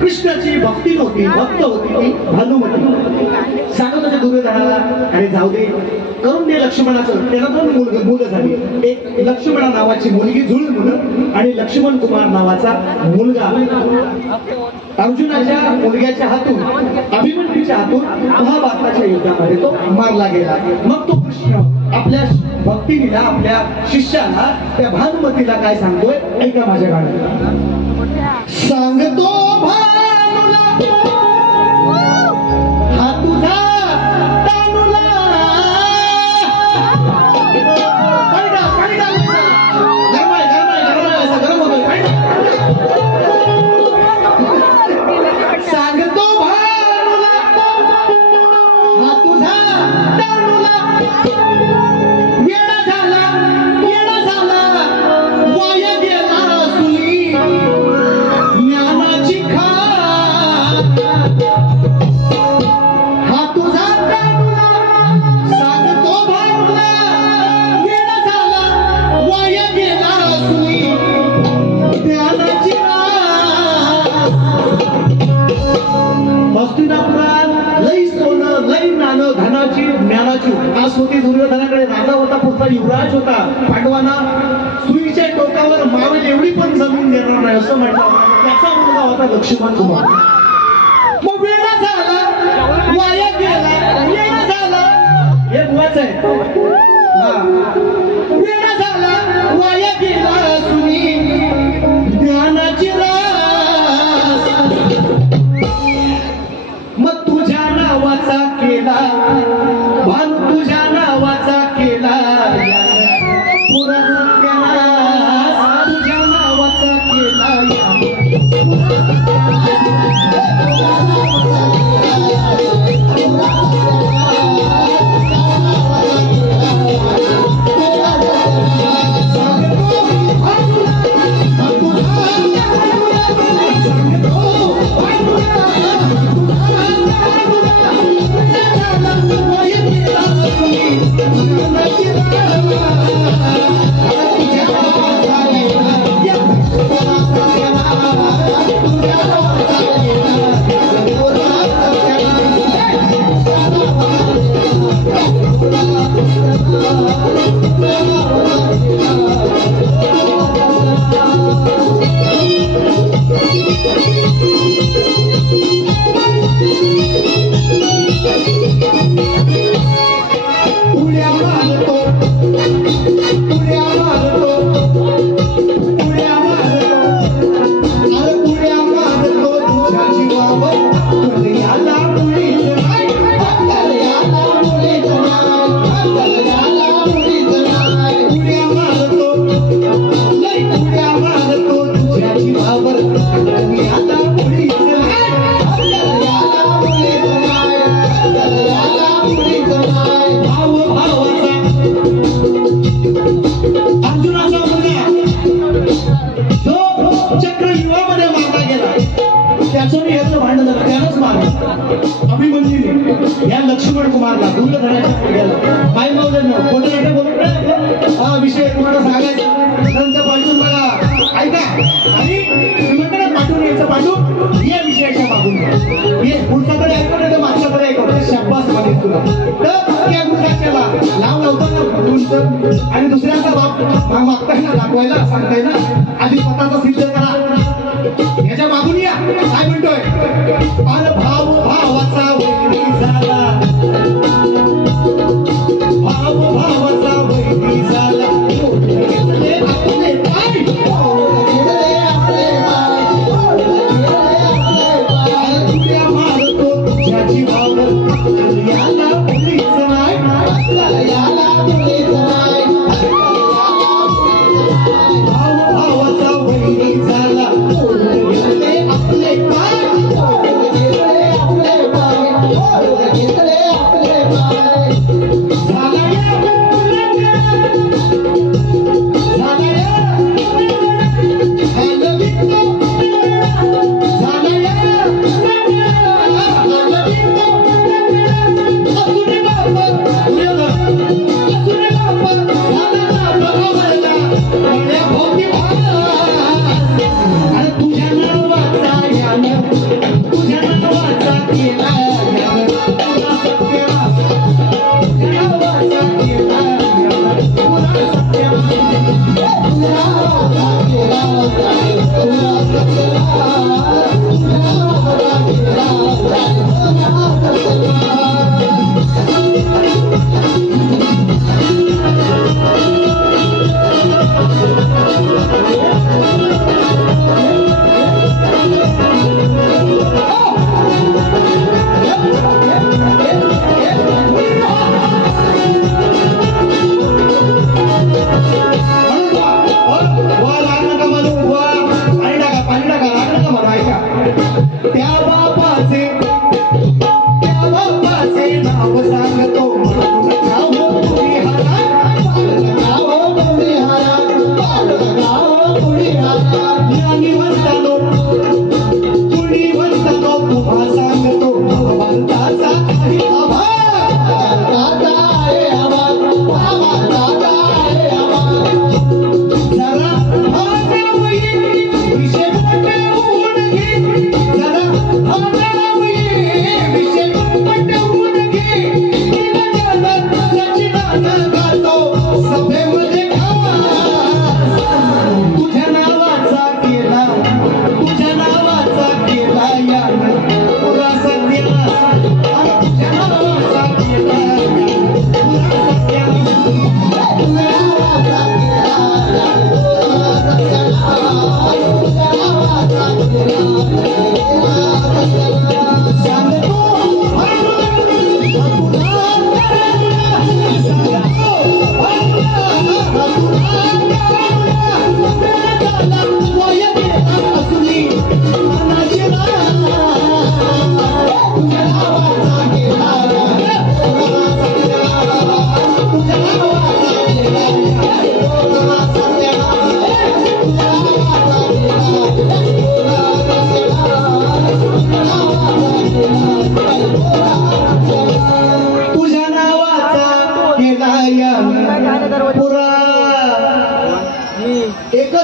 कृष्णाची भक्ती नव्हती, भक्त होती ती भानुमती. सांगत होते दुर्योधनाला, अरे जाऊ दे, करून दे लक्ष्मणाचं. त्याला 2 मुलं झाली, एक लक्ष्मणा नावाची मुलगी जुळ मुलं आणि लक्ष्मण कुमार नावाचा मुलगा. अर्जुनाच्या मुलग्याच्या हातून, अभिमन्यूच्या हातून महाभारताच्या युद्धामध्ये तो मारला गेला. मग तो कृष्ण आपल्या भक्तीला, आपल्या शिष्याला, त्या भानुमतीला काय सांगतोय ऐका माझ्या गाण्यात. सांगतो भानुला हा तुझा तानुला, गरम होतोय. सांगतो भानुला हा तुझा तानुला, येणा झाला वाया गेला सुली ज्ञानाची खा होती दुर्योधनाकडे, राजा होता, पुढचा युवराज होता. पांडवांना सुईच्या टोकावर मावेल एवढी पण जमीन देणार नाही असं म्हटलं. त्याचा मुलगा होता लक्ष्मण कुमार. मग वेळा झाला, वाया गेला, वेळा झाला, हे बुवाच आहे. वेळा झाला, वाया गेला सुनी ज्ञानाची रास. मग तुझ्या नावाचा केला भान, तुझ्या नावाचा केला पुरा सत्यानाश, तुझ्या नावाचा केला या लक्ष्मण कुमारला दुर्योधनाच्या गेला. माई मावल्यांना कोणतं नाटक बोलत हा विषय तुम्हाला सांगायचा. नंतर पाठवून बघा, ऐका. आणि म्हणतात पाठवून यायचं, पाठवून या विषयाच्या मागून ये पुढच्याकडे ऐकू नाही तर मागच्याकडे ऐकू. शाबास मागित तुला तर त्या गुरुदाच्याला लाव लावताना तुमचं आणि दुसऱ्यांचा बाप मागताय ना, दाखवायला सांगताय ना, आधी स्वतःचा सिद्ध करा. याच्या मागून या. काय म्हणतोय? अरे भाऊ भावाचा वैरी झाला, भाऊ भावाचा वैरी झाला, घेतले आपले पाय, तुझ्या मारतो तुझ्याची भावना, याला मुलीच नाही, याला मुलीच नाही, भाऊ भावाचा वैरी झाला.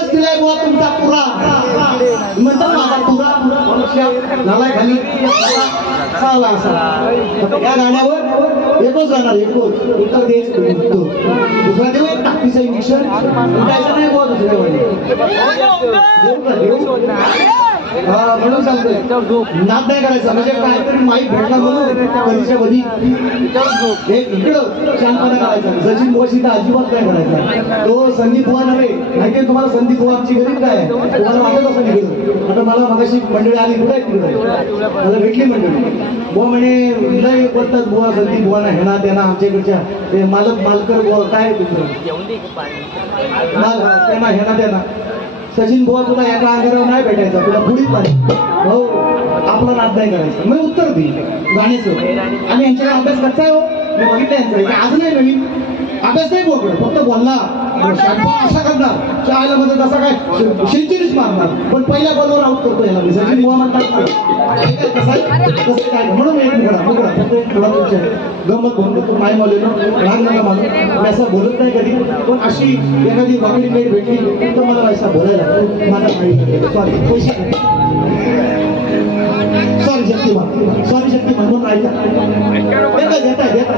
एकच दिलाय बुवा तुमचा पुरा म्हणतात माझा पुरा नालाय खाली चालला असा या गाण्यावर एकच जाणार एकच उत्तर देश दुसरा देऊ एक टाकीचं इंजेक्शन जायचं नाही बुवा दुसऱ्या म्हणून सांगतोय नाद नाही करायचा म्हणजे काहीतरी माईक भेटला म्हणून कधीच्या कधी एक इकडं शांतपणा करायचा सचिन बुवाशी तर अजिबात काय करायचा तो संदीप बुवा नव्हे माहिती तुम्हाला संदीप बुवा आमची गरीब काय आहे तुम्हाला माहित असं निघेल आता मला मगाशी मंडळी आली कुठे तिकडे मला भेटली मंडळी बुवा म्हणे लय बोलतात बुवा संदीप बुवा ना ह्याना त्यांना आमच्याकडच्या ते मालकर बुवा काय तिकडे त्यांना ह्याना त्यांना सचिन बुवा तुला एका अंगावर नाही भेटायचा तुला पुढीच नाही हो आपला नाद नाही करायचा मी उत्तर देईल गाण्याचं आणि यांच्याकडे अभ्यास करताय हो मी बघितलं यांचं आज नाही नवीन अभ्यास नाही बोलतो फक्त बोलला असा करणार चायला मध्ये तसा काय सेंचुरीच मारणार पण पहिल्या बॉलवर आउट करतो याला मी सचिन बुवा म्हणतात कसं काय म्हणून एक मुकडा फक्त एक थोडा तुमच्या गंमत म्हणून नाही मानलेलो राग नका मानू असं बोलत नाही कधी पण अशी एखादी वाकडी मेट भेटली तर मला वैसा बोलायला माझा माहिती सॉरी पैसे सॉरी शक्तिमान म्हणून राहिला देता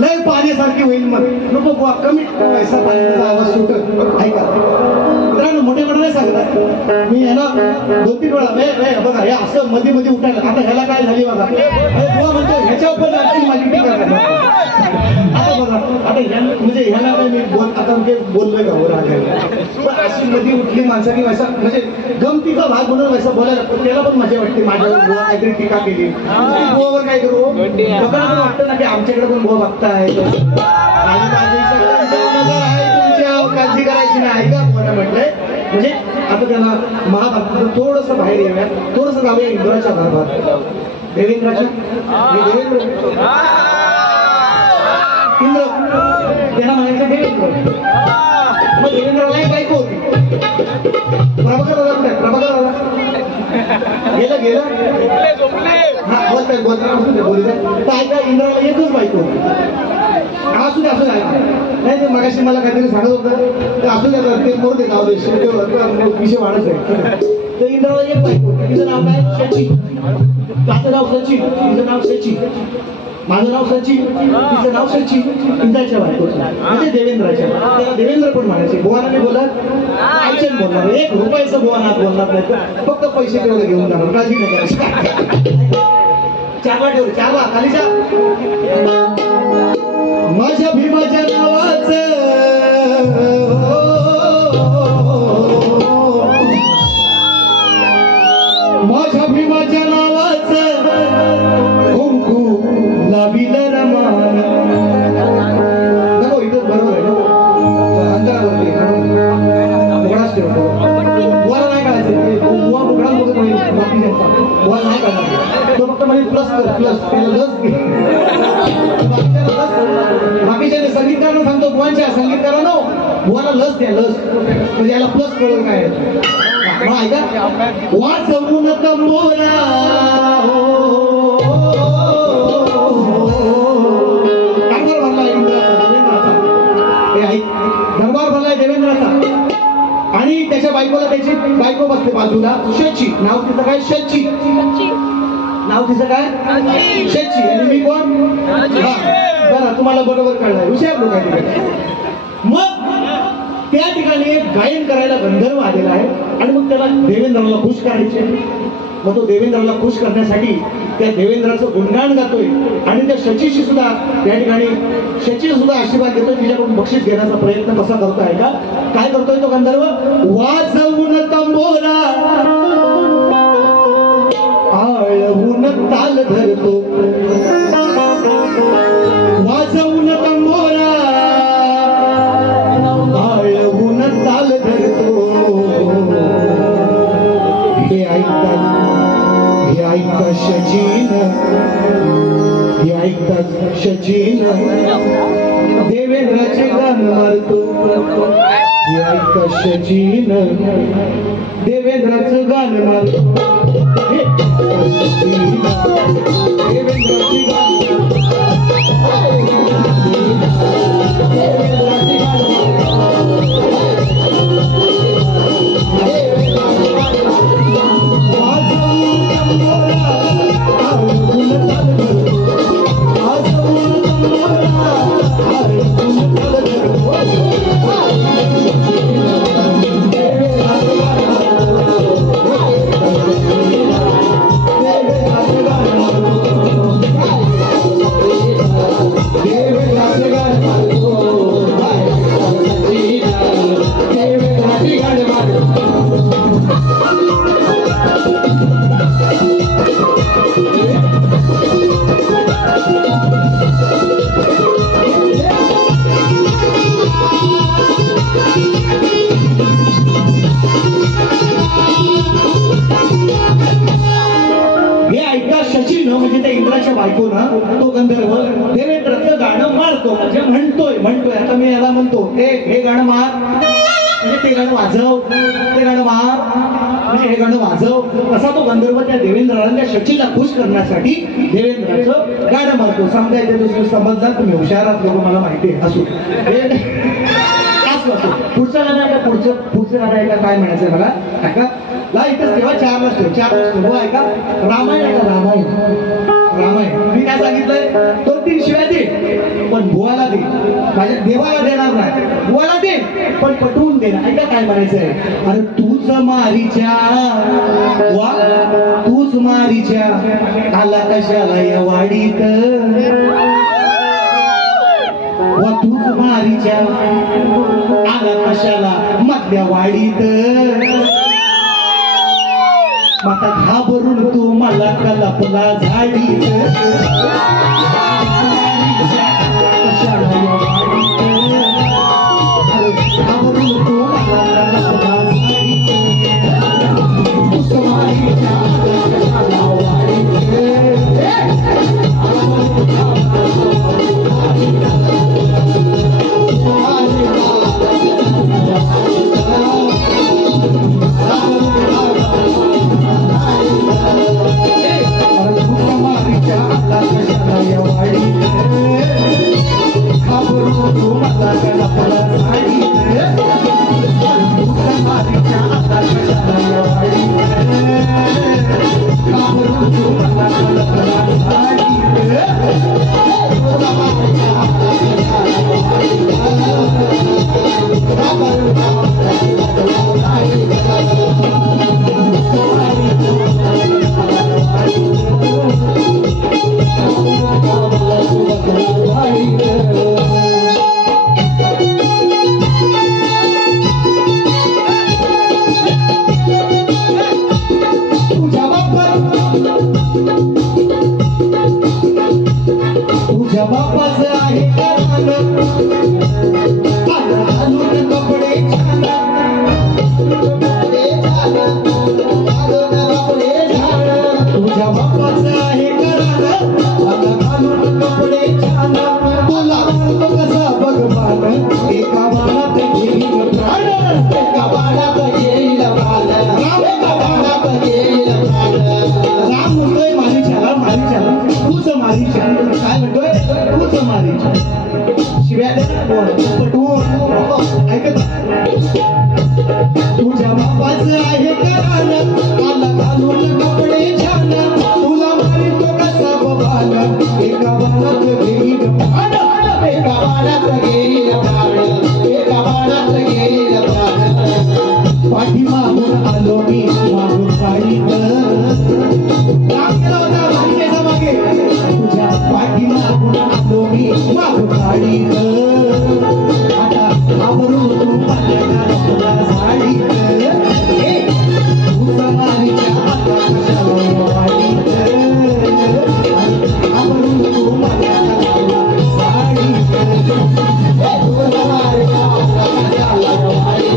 लय पाण्यासारखी होईल मग नको बुवा कमी पैसा पाण्याचा आवाज सुट ऐका मित्रांनो मोठे नाही सांगतात मी ह्याला 2-3 वेळा बघा हे असं मध्ये मध्ये उठायला आता ह्याला काय झाली बघा बुवा म्हणतो ह्याच्यावर पण माझी टीका करणार आता बघा आता म्हणजे ह्याला काय मी आता बोललोय का वर पण अशी मध्ये उठली माणसाने वैसा म्हणजे गमतीचा भाग म्हणून वैसा बोलायला त्याला पण मजा वाटते माझ्यावर बुवा काहीतरी टीका केली बुवावर काय करू लोकांना पण वाटतं ना की आमच्याकडे पण बुवा बघताय काळजी करायची नाही का मला म्हटलंय म्हणजे आता त्यांना महाभारताचं थोडस बाहेर येऊया थोडस जाऊया इंद्राच्या दरबार देवेंद्राच्या इंद्र त्यांना म्हणायचं देवेंद्र मग देवेंद्राला एक बायको होती प्रभाकर दादा कुठे प्रभाकर दादा गेलं हा बोलताय ऐका इंद्राला एकच बायको होती असू दे नाही ते मगाशी मला काहीतरी सांगत होतं तर असू द्या ते मोर दे जाऊ दे विषय वाढत आहे तर इंद्राला एक बायको तिचं नाव काय सचिन त्याचं नाव सचिन तिचं नाव सचिन माझं नाव सचिन तिचं नाव सचिन इंद्राच्या बायकोचं म्हणजे देवेंद्राच्या त्याला देवेंद्र पण म्हणायचे बुवानाने बोलत आयचन बोलणार 1 रुपयाचं बुवानात बोलणार नाही फक्त पैसे तेवढे घेऊन जाणार काळजी नाही करायची चार वाटेवर 4 वा खालीच्या माझ्या भीमाच्या नावाचं माझ्या भीमाच्या नावाचं कुंकू लाविलं रमान नको इथं बरोबर आहे अंतरावरती उघडाच ठेवतो बुवाला नाही काढायचं बुवा उघडाच बघत नाही बुवा नाही काढायचं तो फक्त म्हणजे प्लस लस बाकीच्या संगीतकारांना सांगतो बुवांच्या संगीतकारांनो बुवाला लस द्या लस म्हणजे याला प्लस कळून काय ऐका वाचवून तंबोरा दरबार भरलाय देवेंद्राचा आणि त्याच्या बायकोला त्याची बायको बसते बाजूला शची नाव तिचं काय शची नाव तिचं काय शची आणि मी कोण बरं तुम्हाला बरोबर कळलंय हुशार लोक आहे मग त्या ठिकाणी एक गायन करायला गंधर्व आलेला आहे आणि मग त्याला देवेंद्राला खुश करायचे मग तो देवेंद्राला खुश करण्यासाठी त्या देवेंद्राचं गुणगान गातोय आणि त्या शचीशी सुद्धा त्या ठिकाणी शची सुद्धा आशीर्वाद देतोय तिच्याकडून बक्षीस घेण्याचा प्रयत्न कसा करतोय का काय करतोय तो गंधर्व वाजवून तंबोरा आळवून ताल धरतो वाजवून तंबोरा आळवून ताल धरतो हे ऐकता शचीन हे ऐकता शचीन देवेंद्राचे गाण मारतो हे ऐकता शचीन देवेंद्राचं गाण मारतो देवेंद्राची गाण रामाच्या बायकोनं तो गंधर्व देवेंद्रचं गाणं मारतो, म्हणजे म्हणतोय आता मी याला म्हणतो हे गाणं मार, म्हणजे ते गाणं वाजव, ते गाणं मार, म्हणजे हे गाणं वाजव, असा तो गंधर्व त्या देवेंद्राला त्या शचीला खुश करण्यासाठी देवेंद्राचं गाणं मारतो. समजायचं दुसरं समजलं तुम्ही हुशारात लोक, मला माहिती आहे. असू पुढचं गाणं आहे का? पुढचं गाणं आहे का? काय म्हणायचं मला ऐका, ला इथं तेव्हा 4 वाजता हो ऐका. रामायण आहे का? रामायण मी काय सांगितलंय, 2-3 शिवाय दे पण बुवाला दे, माझ्या देवाला देणार नाही, बुवाला दे पण पटवून दे. ऐका काय म्हणायचंय, अरे तूच मारीच्या वा, तूच मारीच्या आला कशाला या वाडीत, वा तूच मारीच्या आला कशाला मधल्या वाडीत, आता घाबरून तू मला कलपला झाडीत, घाबरून तू मला कलपला तुझ्या बापाचं आहे करार, आला घालून कपडे छान, तुला मारितो कसा बबाल, एका बाणात घेईल प्राण, एका बाणात घेईल प्राण, एका बाणात घेईल प्राण. पाठीमागून आलो मी मागून पाडीत, मागे तुझ्या पाठीमागून आलो मी मागून पाडीत, आता आवरून तू माझ्या घराला साडीत, तू समारीच्या आकाशाला वाडीत, आवरून तू माझ्या घराला साडीत, तू समारीच्या आकाशाला वाडीत,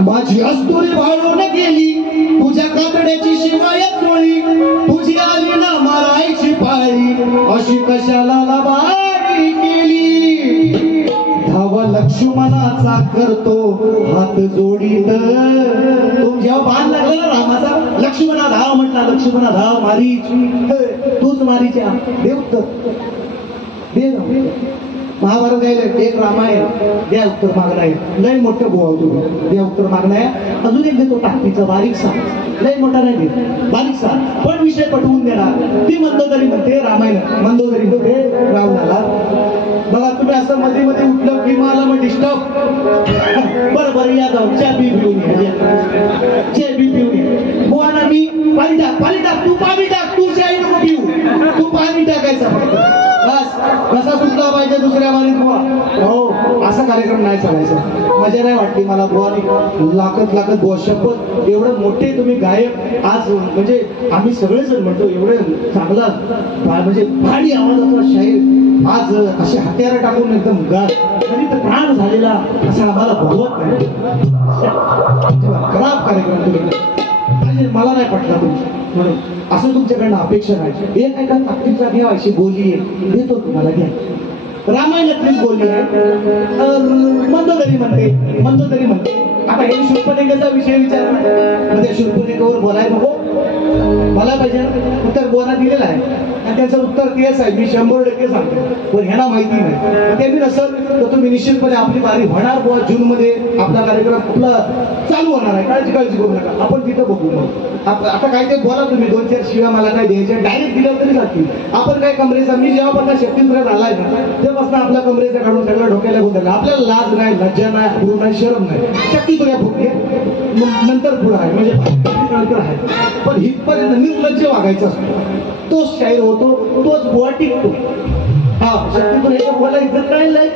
माझी अस्तुरी भाळून गेली, तुझ्या कातड्याची शिवायत चोळी, तुझी आली ना मारायची पाळी, अशी कशाला लबाडी केली. धावा लक्ष्मणाचा करतो हात जोडीत, जेव्हा बाण लागला ना रामाचा, लक्ष्मणा धाव म्हटला, लक्ष्मणा धाव मारीच, तूच मारीच्या देव उत्तर दे. महाभारत गायले एक रामायण द्या उत्तर मागणं आहे, लय मोठं बोवा तुम्ही द्या उत्तर मागणं आहे. अजून एक देतो टाकतीचा बारीकसा, लय मोठा नाही देत बारीकसा, पण विषय पटवून देणार. ती मंदोदरी म्हणते रामायण, मंदोदरी म्हणते रावणाला, बघा तुम्ही असं मध्ये मध्ये उठलं की मला मग डिस्टर्ब, बरं बरं या जाऊ च्या बी पिऊन च्या बी पिऊन बुवाना मी पाणी टाक तू हो असा कार्यक्रम नाही चालायचा. मजा नाही वाटली मला बुवानी लाखत बुवा शपथ एवढं मोठे तुम्ही गायक आज म्हणजे आम्ही सगळेजण म्हणतो एवढं चांगला म्हणजे भारी आवाजाचा शाहीर आज असे हत्यार टाकून एकदम तरी तर प्राण झालेला असं आम्हाला भावत नाही. खराब कार्यक्रम तुम्ही मला नाही पटला तुमचं म्हणून असं तुमच्याकडनं अपेक्षा नाही. एक एका ताकदीचा घ्या अशी बोली आहे देतो तुम्हाला घ्या. रामायणातलीच बोलली आहे मंदोदरी म्हणते. आता हे शूर्पणखेचा विषय विचार म्हणजे शूर्पणखेवर बोलायला नको मला पाहिजे उत्तर बोला दिलेलं आहे आणि त्याचं उत्तर तेच आहे. मी 100% सांगतो पण ह्यांना माहिती नाही. त्यांनी नसेल तर तुम्ही निश्चितपणे आपली बारी होणार बुवा. जून मध्ये आपला कार्यक्रम आपला चालू होणार आहे. काळजी करू नका आपण तिथं बघू. मग आता काय ते बोला तुम्ही 2-4 शिव्या मला काय द्यायच्या डायरेक्ट दिल्या तरी जातील. आपण काय कमरेचा मी जेव्हापासून शक्तीपुरात आलाय ना तेव्हापासून आपल्या कमरेचा काढून सगळं डोक्याला गुंतलं. आपल्याला लाज नाही लज्जा नाही गुरु नाही शरम नाही. शक्तीपुऱ्या फुटले नंतर पुढं आहे म्हणजे नंतर आहे पण हितपर्यंत निर्लज्ज वागायचं असतो. तोच शाहीर होतो तोच बुवा टिकतो. हा शक्तीपुऱ्याच्या बुवाला इज्जत नाही.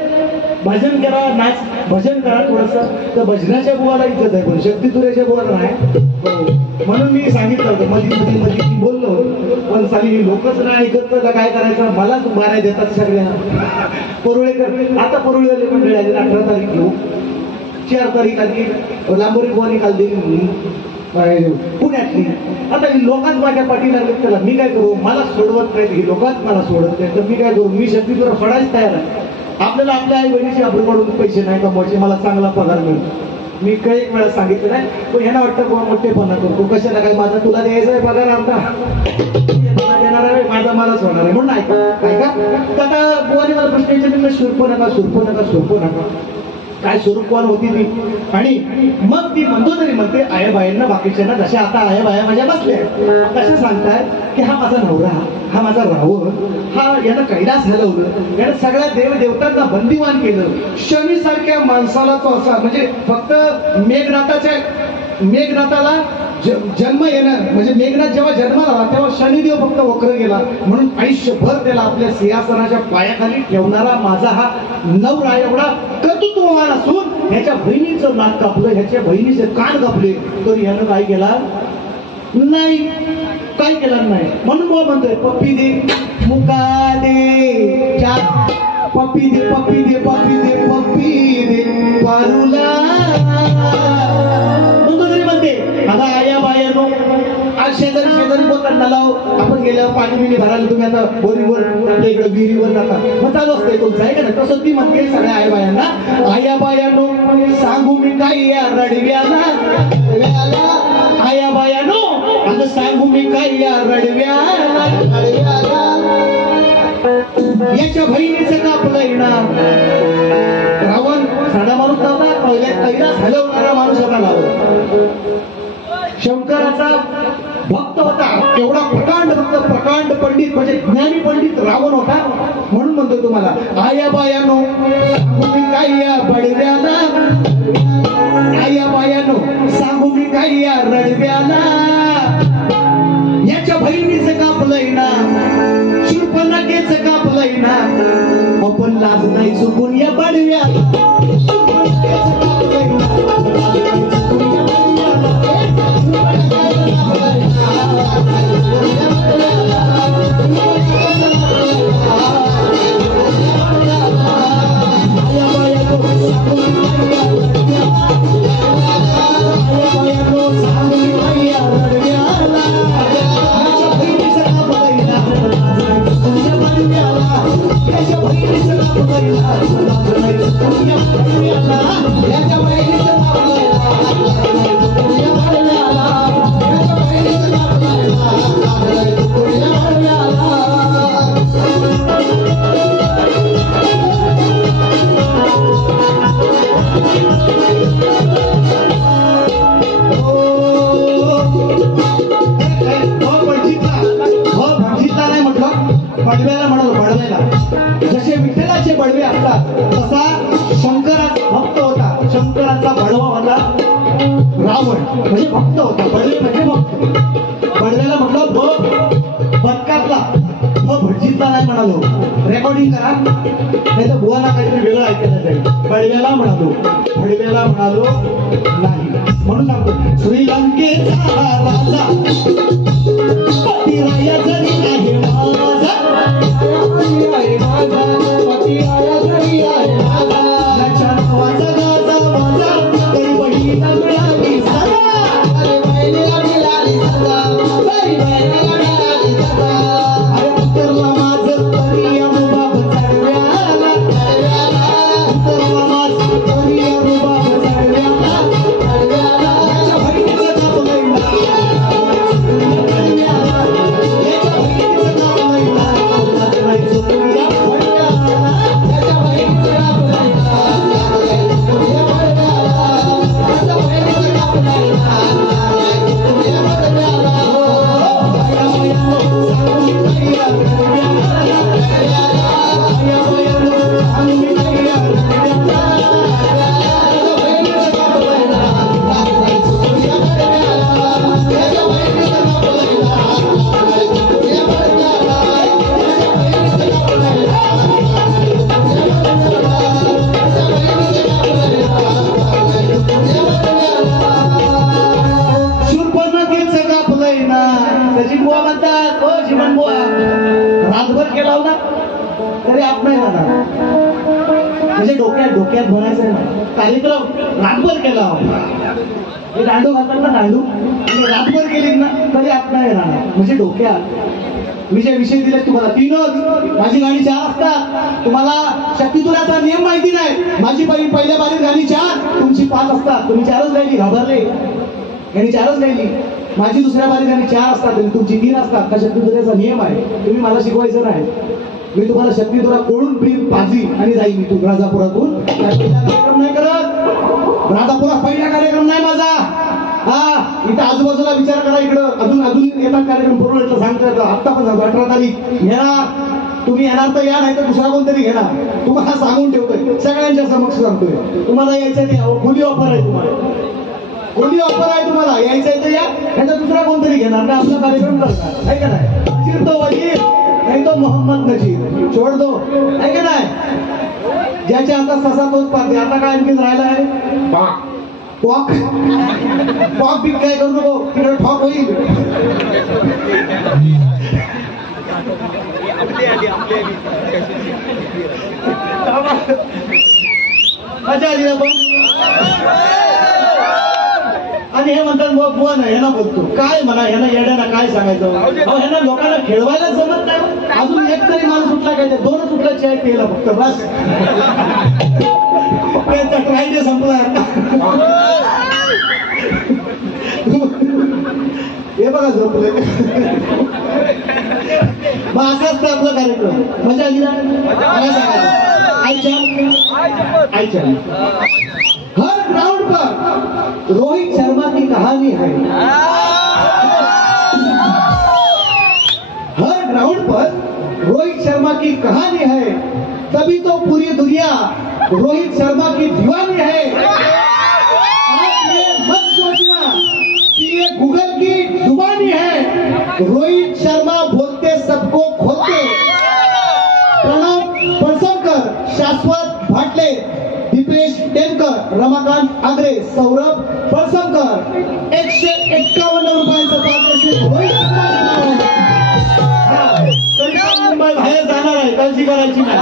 भजन करा नाच भजन करा थोडस तर भजनाच्या बुवाला इज्जत आहे पण शक्तीपुऱ्याच्या बुवाला नाही. म्हणून मी सांगितलं होतं मध्ये बोललो पण साली लोकच नाही ऐकत तर काय करायचं. मलाच माराय देतात सगळ्या परुळेकर. आता परुळेवाले मंडळी आले 18 तारीख घेऊ 4 तारीख आधी लांबोरी बुवानी काल दिली पुण्यातली. आता ही लोकांत माझ्या पाठी लागले त्याला मी काय करू. मला सोडवत नाही ही लोकांत मला सोडत नाही तर मी काय करू. मी शक्तीपुरा सोडायच तयार आहे. आपल्याला आपल्या आई बहिणीची आपल्याकडून पैसे नाही कमवायचे मला चांगला पगार मिळतो. मी काही एक वेळा सांगितलं नाही पण ह्यांना वाटतं बुवा मोठेपणा करतो कशाला काय माझा तुला द्यायचा आहे पगार आमचा देणार आहे माझा मलाच होणार आहे म्हणून ऐका. आता बुवाने मला प्रश्न विचारले सुरपो नका काय स्वरूपवान होती ती. आणि मग ती मंदोदरी म्हणते आयाबायांना बाकीच्यांना जशा आता आयाबाया माझ्या बसल्या तशा सांगताय की हा माझा नवरा हा माझा रावण हा यानं कैलास हलवलं यानं सगळ्या देवदेवतांना बंदिवान केलं. शनी सारख्या माणसाला तो असा म्हणजे फक्त मेघनाथाला जन्म येणं म्हणजे मेघनाथ जेव्हा जन्माला आला तेव्हा शनिदेव फक्त वक्र गेला म्हणून आयुष्यभर त्याला आपल्या सिंहासनाच्या पायाखाली ठेवणारा माझा हा नवरा एवढा कर्तृत्ववान असून ह्याच्या बहिणीचं नाक कापलं ह्याच्या बहिणीचे कान कापले तर ह्यानं काय केला नाही काय केलं नाही. म्हणून मग म्हणतोय पप्पी दे मुका दे पप्पी दे पारुला आता आया बायानो आज शेजारी बोलतात लाव आपण गेल्यावर पाणी बिणी भरायला तुम्ही आता बोरीवर आपल्या इकडे विहिरीवर जाता मग चालू असतंय तुमचं आहे का ना. तसं ती म्हणते सगळ्या आया बायांना आया बायानो सांगू मी काय या रडव्याला आया बायानो आता सांगू मी काय या रडव्याला याच्या बहिणीचं कापलंय ना. रावण साधा माणूस नव्हता कैलास हलवणारा माणूस होता रावण. शंकराचा भक्त होता एवढा प्रकांड पंडित म्हणजे ज्ञानी पंडित रावण होता. म्हणून म्हणतो तुम्हाला आया बायानो सांगू मी काय या बडव्याला आया बायानो सांगू मी काय या रडव्याला याच्या बहिणीचं कापलंय ना शूर्पणखेचं कापलंय ना आपण लाज नाही चुकून या बडव्याला बडव्याला म्हणालो बडव्याला जसे विठ्ठलाचे बडवे असतात तसा शंकराचा भक्त होता. शंकराचा बडवा होता रावण म्हणजे भक्त होता. बडवे म्हणजे भक्त. बडव्याला म्हटलं बदकातला भटजीतला नाही म्हणालो. रेकॉर्ड रेकॉर्डिंग करा, नाही तर बुवाला काहीतरी वेगळं ऐकायला जाईल. पडव्याला म्हणालो नाही, म्हणून सांगतो श्रीलंकेचा राजा पतिराया जरी आहे माझा, पतिराया जरी आहे माझा, वाचा गाजा माझा तरी बहिणीला मिळाली सदा, अरे बहिणीला मिळाली सदा, तरी बहिणीला मिळाली सदा, अरे उतरला माझं तरी अनुभव चढव्याला, उतरला माझं तरी अनुभव चढव्याला, याच्या बहिणीचं नाव लैला, याच्या बहिणीचं नाव लैला, नाचवायचो तुझ्या फडव्याला, याच्या बहिणीचं नाव लैला, नाचवायचो तुझ्या फडव्याला, याच्या बहिणीचं नाव लैला, नाचवायचो तुझ्या फडव्याला, रातभर केला होता तरी आप नाही जाणार, म्हणजे डोक्यात भरायचं नाही. कार्यक्रम रातभर केला होता, हे दांडू घालतात ना, दांडू रातभर केली ना तरी आप नाही राहणार, म्हणजे डोक्यात विषय दिले तुम्हाला. 3 माझी गाणी 4 असतात. तुम्हाला शक्तितुराचा नियम माहिती नाही. माझी पहिल्या बारीत गाणी 4, तुमची 5 असतात. तुम्ही 4च गायली, घाबरले, यांनी 4च गायली. माझी दुसऱ्या बारीत गाणी 4 असतात आणि तुमची 3 असतात. का शक्तितुराचा नियम आहे, तुम्ही मला शिकवायचं नाही. मी तुम्हाला शक्तितुरा कोडून पाजी आणि जाईल मी तू राजापुरातून. कार्यक्रम नाही करत, राजापुरात पहिला कार्यक्रम नाही माझा. हा, इथं आजूबाजूला विचार करा, इकडं अजून येतात कार्यक्रम. पूर्व सांगतात आत्ता पण 18 तारीख येणार, तुम्ही येणार तर या, नाही तर दुसरा कोणतरी घेणार. तुम्हाला सांगून ठेवतोय, सगळ्यांच्या समक्ष सांगतोय, तुम्हाला यायचं नाही. खुली ऑफर आहे तुम्हाला, खुली ऑफर आहे तुम्हाला, यायचं तर या, नाही तर दुसरा कोणतरी घेणार. ना आपला कार्यक्रम करणार आहे का नाही. वजीर तो वजीर, नाही तो मोहम्मद नजीर, छोड दो, आहे का नाही. ज्याच्या हातात तसा तोच पाहते. आता काय आणखी राहिला आहे पॉक बिक काय करू नको, तिकडे ठॉक होईल. मजा आली ना पण. आणि हे म्हणतात बुवा ना, ह्यांना बोलतो काय म्हणा, ह्यांना येड्याना काय सांगायचं. ह्यांना लोकांना खेळवायला जमत नाही. अजून एक तरी माणूस उठला काय, 2च उठला चाय प्यायला फक्त, बस त्यांचा ट्राय डे संपला. हे बघा झोपले. मग असाच तर आपला कार्यक्रम. मजा आली ना. हर ग्राउंड पर रोहित शर्मा की कहानी है, हर ग्राउंड पर रोहित शर्मा की कहानी है, तभी तो पूरी दुनिया रोहित शर्मा की दीवानी है. आप ये मत सोचना कि ये गूगल की जुबानी है, रोहित शर्मा बोलते सबको खोलते. प्रणव पळसवकर, शाश्वत भाटले, दीपेश टेमकर, रमाकांत आगरे, सौरभ पळसवकर, 151 रुपयांचं पारितोषिक रोहित शर्मा. मुंबई बाहेर जाणार आहे, काळजी करायची नाही,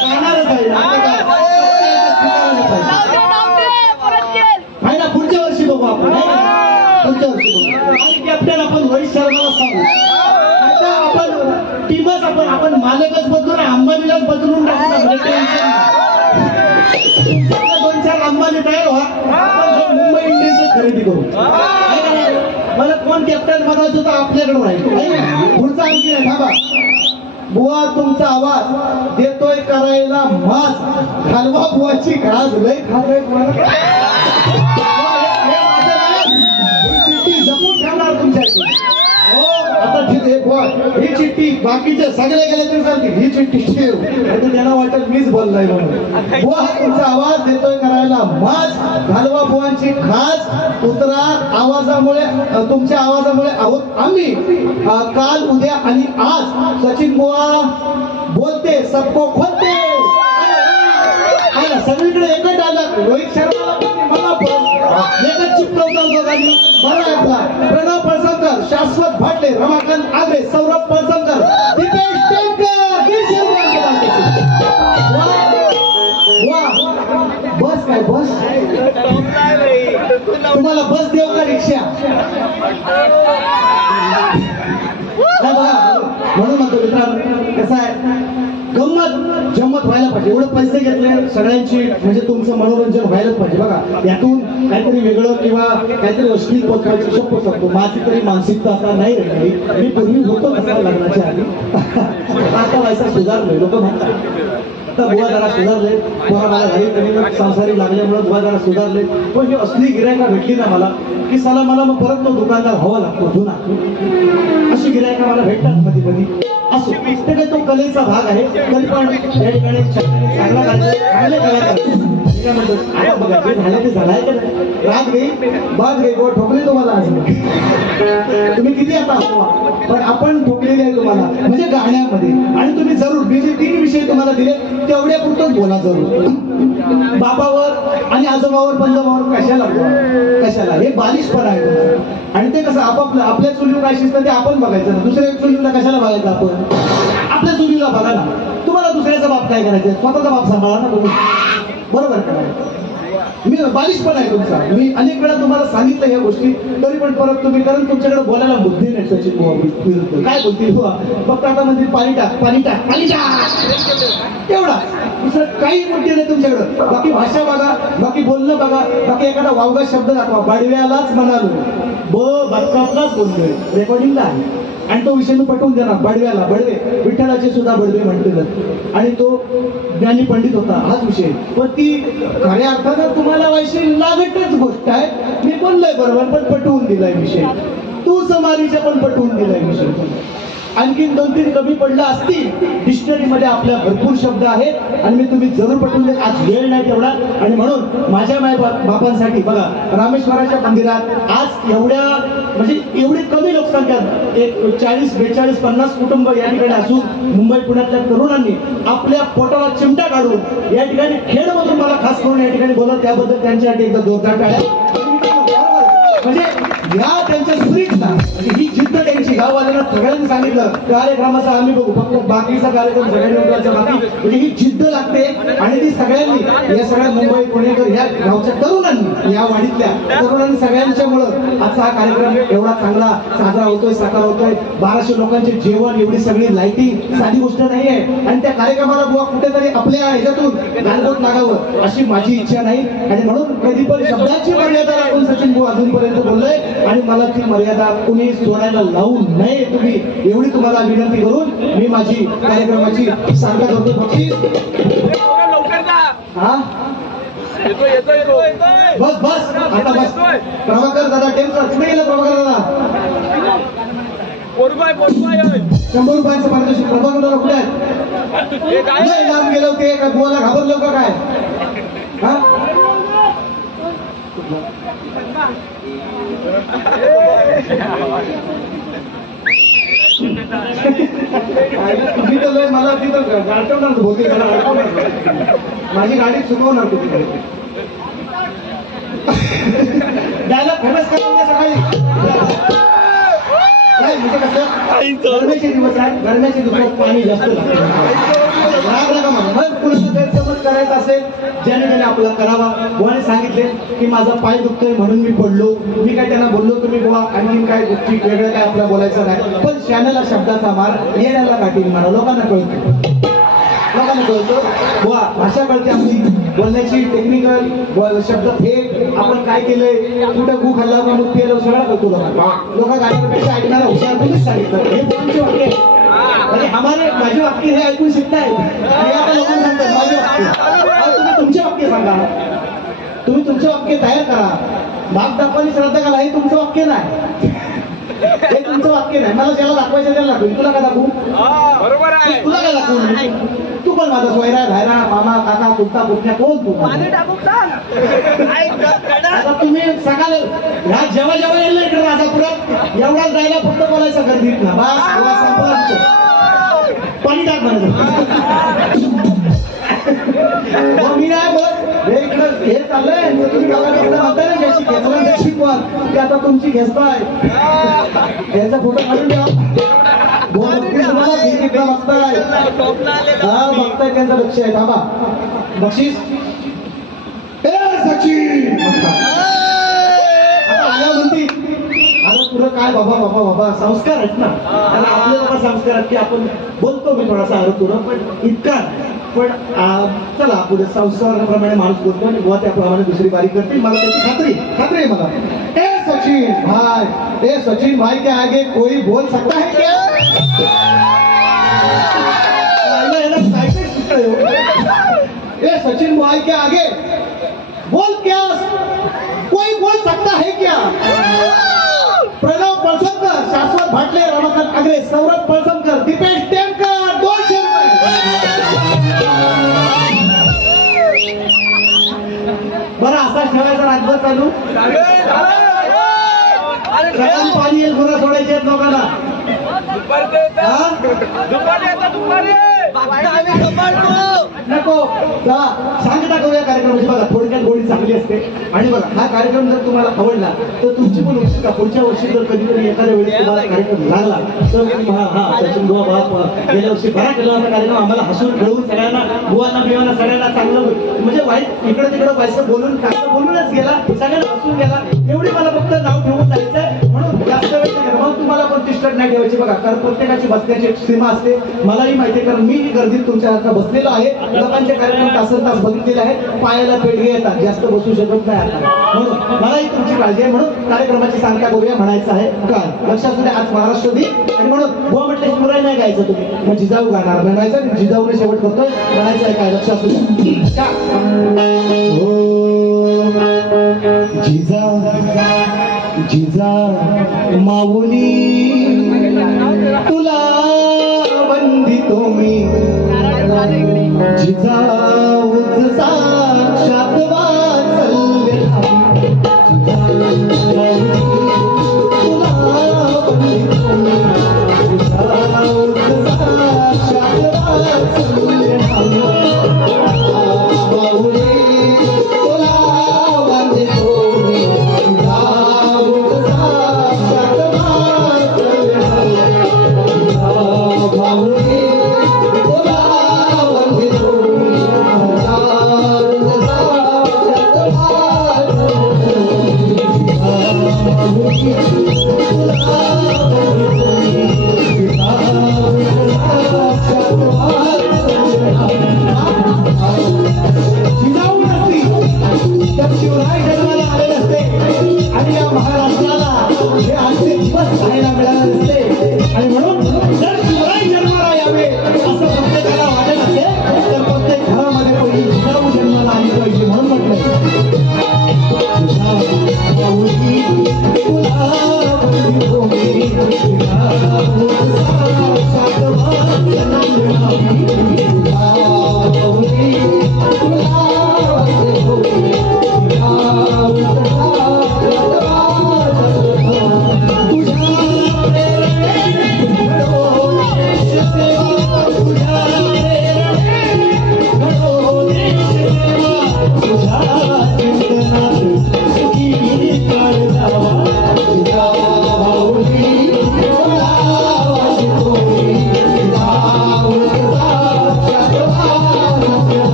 जाणारच आहे. नाही ना, पुढच्या वर्षी बघू आपण, पुढच्या वर्षी बघू. आणि कॅप्टन आपण रोहित शर्माला सांगू. आपण टीमच आपण मालकच बदलू ना, अंबानीलाच बदलून टाकू. 2-4 अंबानी तयार व्हा, आपण मुंबई इंडियन्स खरेदी करू. मला कोण कॅप्टन बनायचं होतं आपल्याकडे राहील. पुढचा आणखी नाही. थांबा बुवा, तुमचा आवाज देतोय करायला माज, हलवा बुवाची घास लय खातोय. जपून ठेवणार तुमच्याकडे. हो, आता ठीक आहे बोल, ही चिठ्ठी बाकीचे सगळे गेले तरी चालतील, ही चिठ्ठी ठेव. त्यांना वाटत मीच बोललाय म्हणून. बुवा तुमचा आवाज देतोय करायला माज घालवा बुवांची खास उतरा आवाजामुळे, तुमच्या आवाजामुळे आहोत आम्ही काल उद्या आणि आज. सचिन बुवा बोलते सबको खोलते. सगळीकडे एकच डायलॉग, रोहित शर्माला मला एकच चिपकवता दोघांनी. बरं ऐकला, प्रणव पळसमकर, शाश्वत भाटले, रमाकांत आगरे, सौरभ पळसमकर, दीपेश टेमकर, बस काय बस, तुम्हाला बस देऊ का रिक्षा? म्हणून म्हणतो मित्रांनो, कसं आहे गंमत जम्मत व्हायला पाहिजे. एवढे पैसे घेतले सगळ्यांची म्हणजे तुमचं मनोरंजन व्हायलाच पाहिजे. बघा यातून काहीतरी वेगळं किंवा काहीतरी अश्लील पत्रिका शब्द शकतो. माझी तरी मानसिकता आता नाही राहिली. मी पूर्वी होतो तसा लग्नाच्या आधी, आता व्हायचा सुधारलोय. लोक म्हणतात आता बुवा जरा सुधारले, बुवा मला घरी कमी संसारी लागल्यामुळे बुवा जरा सुधारले. पण ही असली गिरायका भेटली ना मला की साला मला मग परत तो दुकानदार व्हावा लागतो जुना. अशी गिरायका मला भेटतात कधी कधी. असो ते काय तो कलेचा भाग आहे. तरी पण या ठिकाणी चांगला राग घे बाग घे गोड ठोकले तुम्हाला आज. तुम्ही किती आता पण आपण ठोकलेले आहे तुम्हाला म्हणजे गाण्यामध्ये. आणि तुम्ही जरूर मी जे 3 विषय तुम्हाला दिले तेवढ्या पुरतच बोला जरूर. बाबावर आणि आजोबावर पंजोबावर कशाला कशाला, हे बालिशपणा आहे तुमचं. आणि ते कसं आपापलं आपल्या चुलीवर काय शिजतं ते आपण बघायचं ना. दुसऱ्या चुलीला कशाला बघायचं आपण? आपल्या चुलीला बघा ना. तुम्हाला दुसऱ्याचा बाप काय करायचं, स्वतःचा बाप सांभाळा ना तुम्ही. बरोबर का? मी बालिशपणा आहे तुमचा. मी अनेक वेळा तुम्हाला सांगितलं ह्या गोष्टी, तरी पण परत तुम्ही, कारण तुमच्याकडे बोलायला बुद्धी नाही. सचिन बुवा काय बोलतील बुवा, फक्त आता म्हणजे पाणी टाक पाणी टाक पाणी टाक एवढा, दुसरं काही गोष्टी नाही तुमच्याकडं. बाकी भाषा बघा, बाकी बोलणं बघा, बाकी एखादा वावगा शब्द दाखवा. बडव्यालाच म्हणालो बदकापलाच बोलतोय, रेकॉर्डिंगला आहे. आणि तो विषय मी पटवून देणार. बडव्याला बडवे विठ्ठलाचे सुद्धा बडवे म्हणते आणि तो ज्ञानी पंडित होता हाच विषय. पण ती खऱ्या अर्थानं तुम्हाला वैशी लागतच गोष्ट आहे. मी बोललोय बरोबर पण पटवून दिलाय विषय. तू समारीच्या पण पटवून दिलाय विषय. आणखीन 2-3 कमी पडला असतील. डिक्शनरीमध्ये आपल्या भरपूर शब्द आहेत आणि मी तुम्ही जरूर पटवून देत. आज वेळ नाही तेवढा. आणि म्हणून माझ्या बापांसाठी बघा रामेश्वराच्या मंदिरात आज एवढ्या म्हणजे एवढी कमी लोकसंख्या, एक 40, 42, 50 कुटुंब या ठिकाणी असून मुंबई पुण्यातल्या तरुणांनी आपल्या पोटाला चिमटा काढून या ठिकाणी खेडमधून मला खास करून या ठिकाणी बोलत, त्याबद्दल त्यांच्यासाठी एकदा जोरदार टाळ्या. म्हणजे या त्यांच्या स्पिरिटला म्हणजे ही जिद्द त्यांची गाववाल्यांना सगळ्यांनी सांगितलं कार्यक्रमाचा आम्ही बघू, फक्त बाकीचा कार्यक्रम सगळ्यांनी बाकी म्हणजे ही जिद्द लागते. आणि ती सगळ्यांनी या सगळ्या मुंबई पुणेकर ह्या गावच्या तरुणांनी, या वाडीतल्या तरुणांनी सगळ्यांच्यामुळं आजचा हा कार्यक्रम एवढा चांगला साजरा होतोय, साकार होतोय. 1200 लोकांचे जेवण, एवढी सगळी लाइटिंग साधी गोष्ट नाही आहे. आणि त्या कार्यक्रमाला बुवा कुठेतरी आपल्या ह्याच्यातून गालबोट लागावं अशी माझी इच्छा नाही. आणि म्हणून कधी पण शब्दाची मर्यादा राखून सचिन बुवा अजूनपर्यंत बोललोय. आणि मला ती मर्यादा कुणी सोडायला लावू नये तुम्ही, एवढी तुम्हाला विनंती करून मी माझी कार्यक्रमाची सांगता करतो. हा बस बस आता बस. प्रभाकर दादा टेन्शन कुठे गेलं? प्रभाकर दादा 100 रुपयांचं पारितोषिक. प्रभाकर दादा कुठे आहेत? लांब गेलो ते का बुवाला घाबरलो का काय? हा मला तिथं गाठवणार भोगे, माझी गाडी चुकवणार तू तिकडे. डायलॉग फेमस करून सकाळी काय म्हणजे कसं गरमेचे दिवस आहेत, गरमेचे दिवसात पाणी जास्त लागतं. राग नका म्हणा. मग पुरुष गैरसमज करायचा असेल ज्याने त्याने आपला करावा. बुवाने सांगितले की माझा पाय दुखतोय म्हणून मी पडलो. मी काय त्यांना बोललो तुम्ही बुवा आणखीन काय गोष्टी वेगळं काय आपल्याला बोलायचं नाही. पण शहाण्याला शब्दाचा मार, येण्याला काठी मारा. लोकांना कळतो, लोकांना कळतो. बुवा भाषा कळते आपली, बोलण्याची टेक्निकल शब्द फेक, आपण काय केलंय, कुठं गु खाल्ला का मूग केलं सगळं कळतो लोकांना. लोक गाण्यापेक्षा ऐकणारा हुशार तुम्हीच सांगितलं. हे तुमचे वाक्य म्हणजे हमारे माझे वाक्य हे ऐकून शिकताय. आता लोकांना सांगतात माझे वाक्य. तुम्ही तुमचे वाक्य सांगा, तुम्ही तुमचे वाक्य तयार करा. बाप दाखवानी श्रद्धा करा, हे तुमचं वाक्य नाही. हे तुमचं वाक्य नाही. मला ज्याला दाखवायचं त्याला दाखवू. तुला काय दाखवू? बरोबर आहे. तुला काय दाखवू? तू पण माझा सोयरा धायरा मामा काका कुठता कुठल्या कोण तू? आता तुम्ही सकाळ ह्या जेव्हा जेव्हा येईल ना इकडे राजापुरात एवढाच जायला फक्त बोलायचं गर्दीत ना बस पाणी टाक म्हणायचं. मी नाही बोलत हे इकडं हे चाललंय तुम्ही गावाकडे म्हणताय ना ज्याची घेतला शिकवा ते आता तुमची घेताय याचा फोटो काढून द्या. तुम्हाला तिकीटला बघताय हा बघताय त्यांचं लक्ष आहे. थांबा बक्षीस सचिन आता आल्या म्हणती आता तुला काय बाबा बाबा बाबा संस्कार आहेत ना. आणि आपले बाबा संस्कार आहेत की आपण बोलतो मी थोडासा अरे तुला पण इतका पण चला पुढे संस्काराप्रमाणे माणूस बोलतो आणि बुवा त्याप्रमाणे दुसरी बारी करते. मला त्याची खात्री आहे मला. ए सचिन भाई के आगे कोई बोल सकता है क्या? ए सचिन भाई के आगे बोल क्या कोई बोल सकता है क्या? प्रणव पळसमकर, शाश्वत भाटले, रमाकांत आगरे, सौरभ पळसमकर, दीपेश टेमकर 200 रुपये. बरं असाच ठेवायचा रातभर चालू. सकाळी पाणी येईल गुन्हा सोडायचे आहेत लोकांना. नको चला सांगता करूया कार्यक्रमाची. बघा थोडक्यात गोडी चांगली असते. आणि बघा हा कार्यक्रम जर तुम्हाला आवडला तर तुमची पण उत्सुकता पुढच्या वर्षी जर कधीतरी एखाद्या वेळेस तुम्हाला कार्यक्रम लागला तर हा सचिन बुवा बाप गेल्या वर्षी बरा केला होता कार्यक्रम. आम्हाला हसून खेळून सगळ्यांना बुवांना बिवांना सगळ्यांना चांगलं म्हणजे वाईट इकडे तिकडे पैसे बोलून काय बोलूनच गेला सगळ्यांना हसून गेला. एवढी मला फक्त नाव ठेवून जायचंय म्हणून जास्त वेळ नाही. मग तुम्हाला पण तिष्ठत नाही ठेवायची. बघा कारण प्रत्येकाची बसण्याची एक सीमा असते. मलाही माहिती आहे कारण मी गर्दीत तुमच्या हातात बसलेलो आहे. लोकांचे कार्यक्रम तासन तास बघितलेले आहेत. पायाला पेडगे येतात जास्त बसू शकत नाही आता. म्हणून मलाही तुमची काळजी आहे. म्हणून कार्यक्रमाची सांगता करूया म्हणायचं आहे. काय लक्षात द्या आज महाराष्ट्र दिन आणि म्हणून बुवा म्हटलं शिवराय नाही गायचं तुम्ही मग जिजाऊ गाणार म्हणायचं. जिजाऊने शेवट करतोय म्हणायचं आहे. काय लक्षात द्या जिजा माऊली तुला वंदितो मी जिजाऊच साक्षात वाचल्य तुला वंदितो मी जिजाऊच साक्षात वाचल्य माऊली तुला वंदितो मी शिवराय जन्माला आलेले असते आणि या महाराष्ट्राला हे आजचे दिवस पाहायला मिळाले नसते. आणि म्हणून जर शिवराय जन्माला यावे असं प्रत्येकाला वाटत असेल तर प्रत्येक घरामध्ये पहिली जिजाऊ जन्माला आली पाहिजे. म्हणून म्हटलं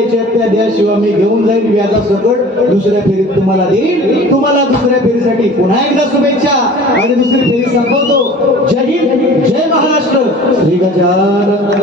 द्यायच्या त्या द्याशिवाय मी घेऊन जाईल व्याजा सकट दुसऱ्या फेरीत तुम्हाला देईल. तुम्हाला दुसऱ्या फेरीसाठी पुन्हा एकदा शुभेच्छा आणि दुसरी फेरी संपवतो. जय हिंद, जय महाराष्ट्र. श्री गजानन.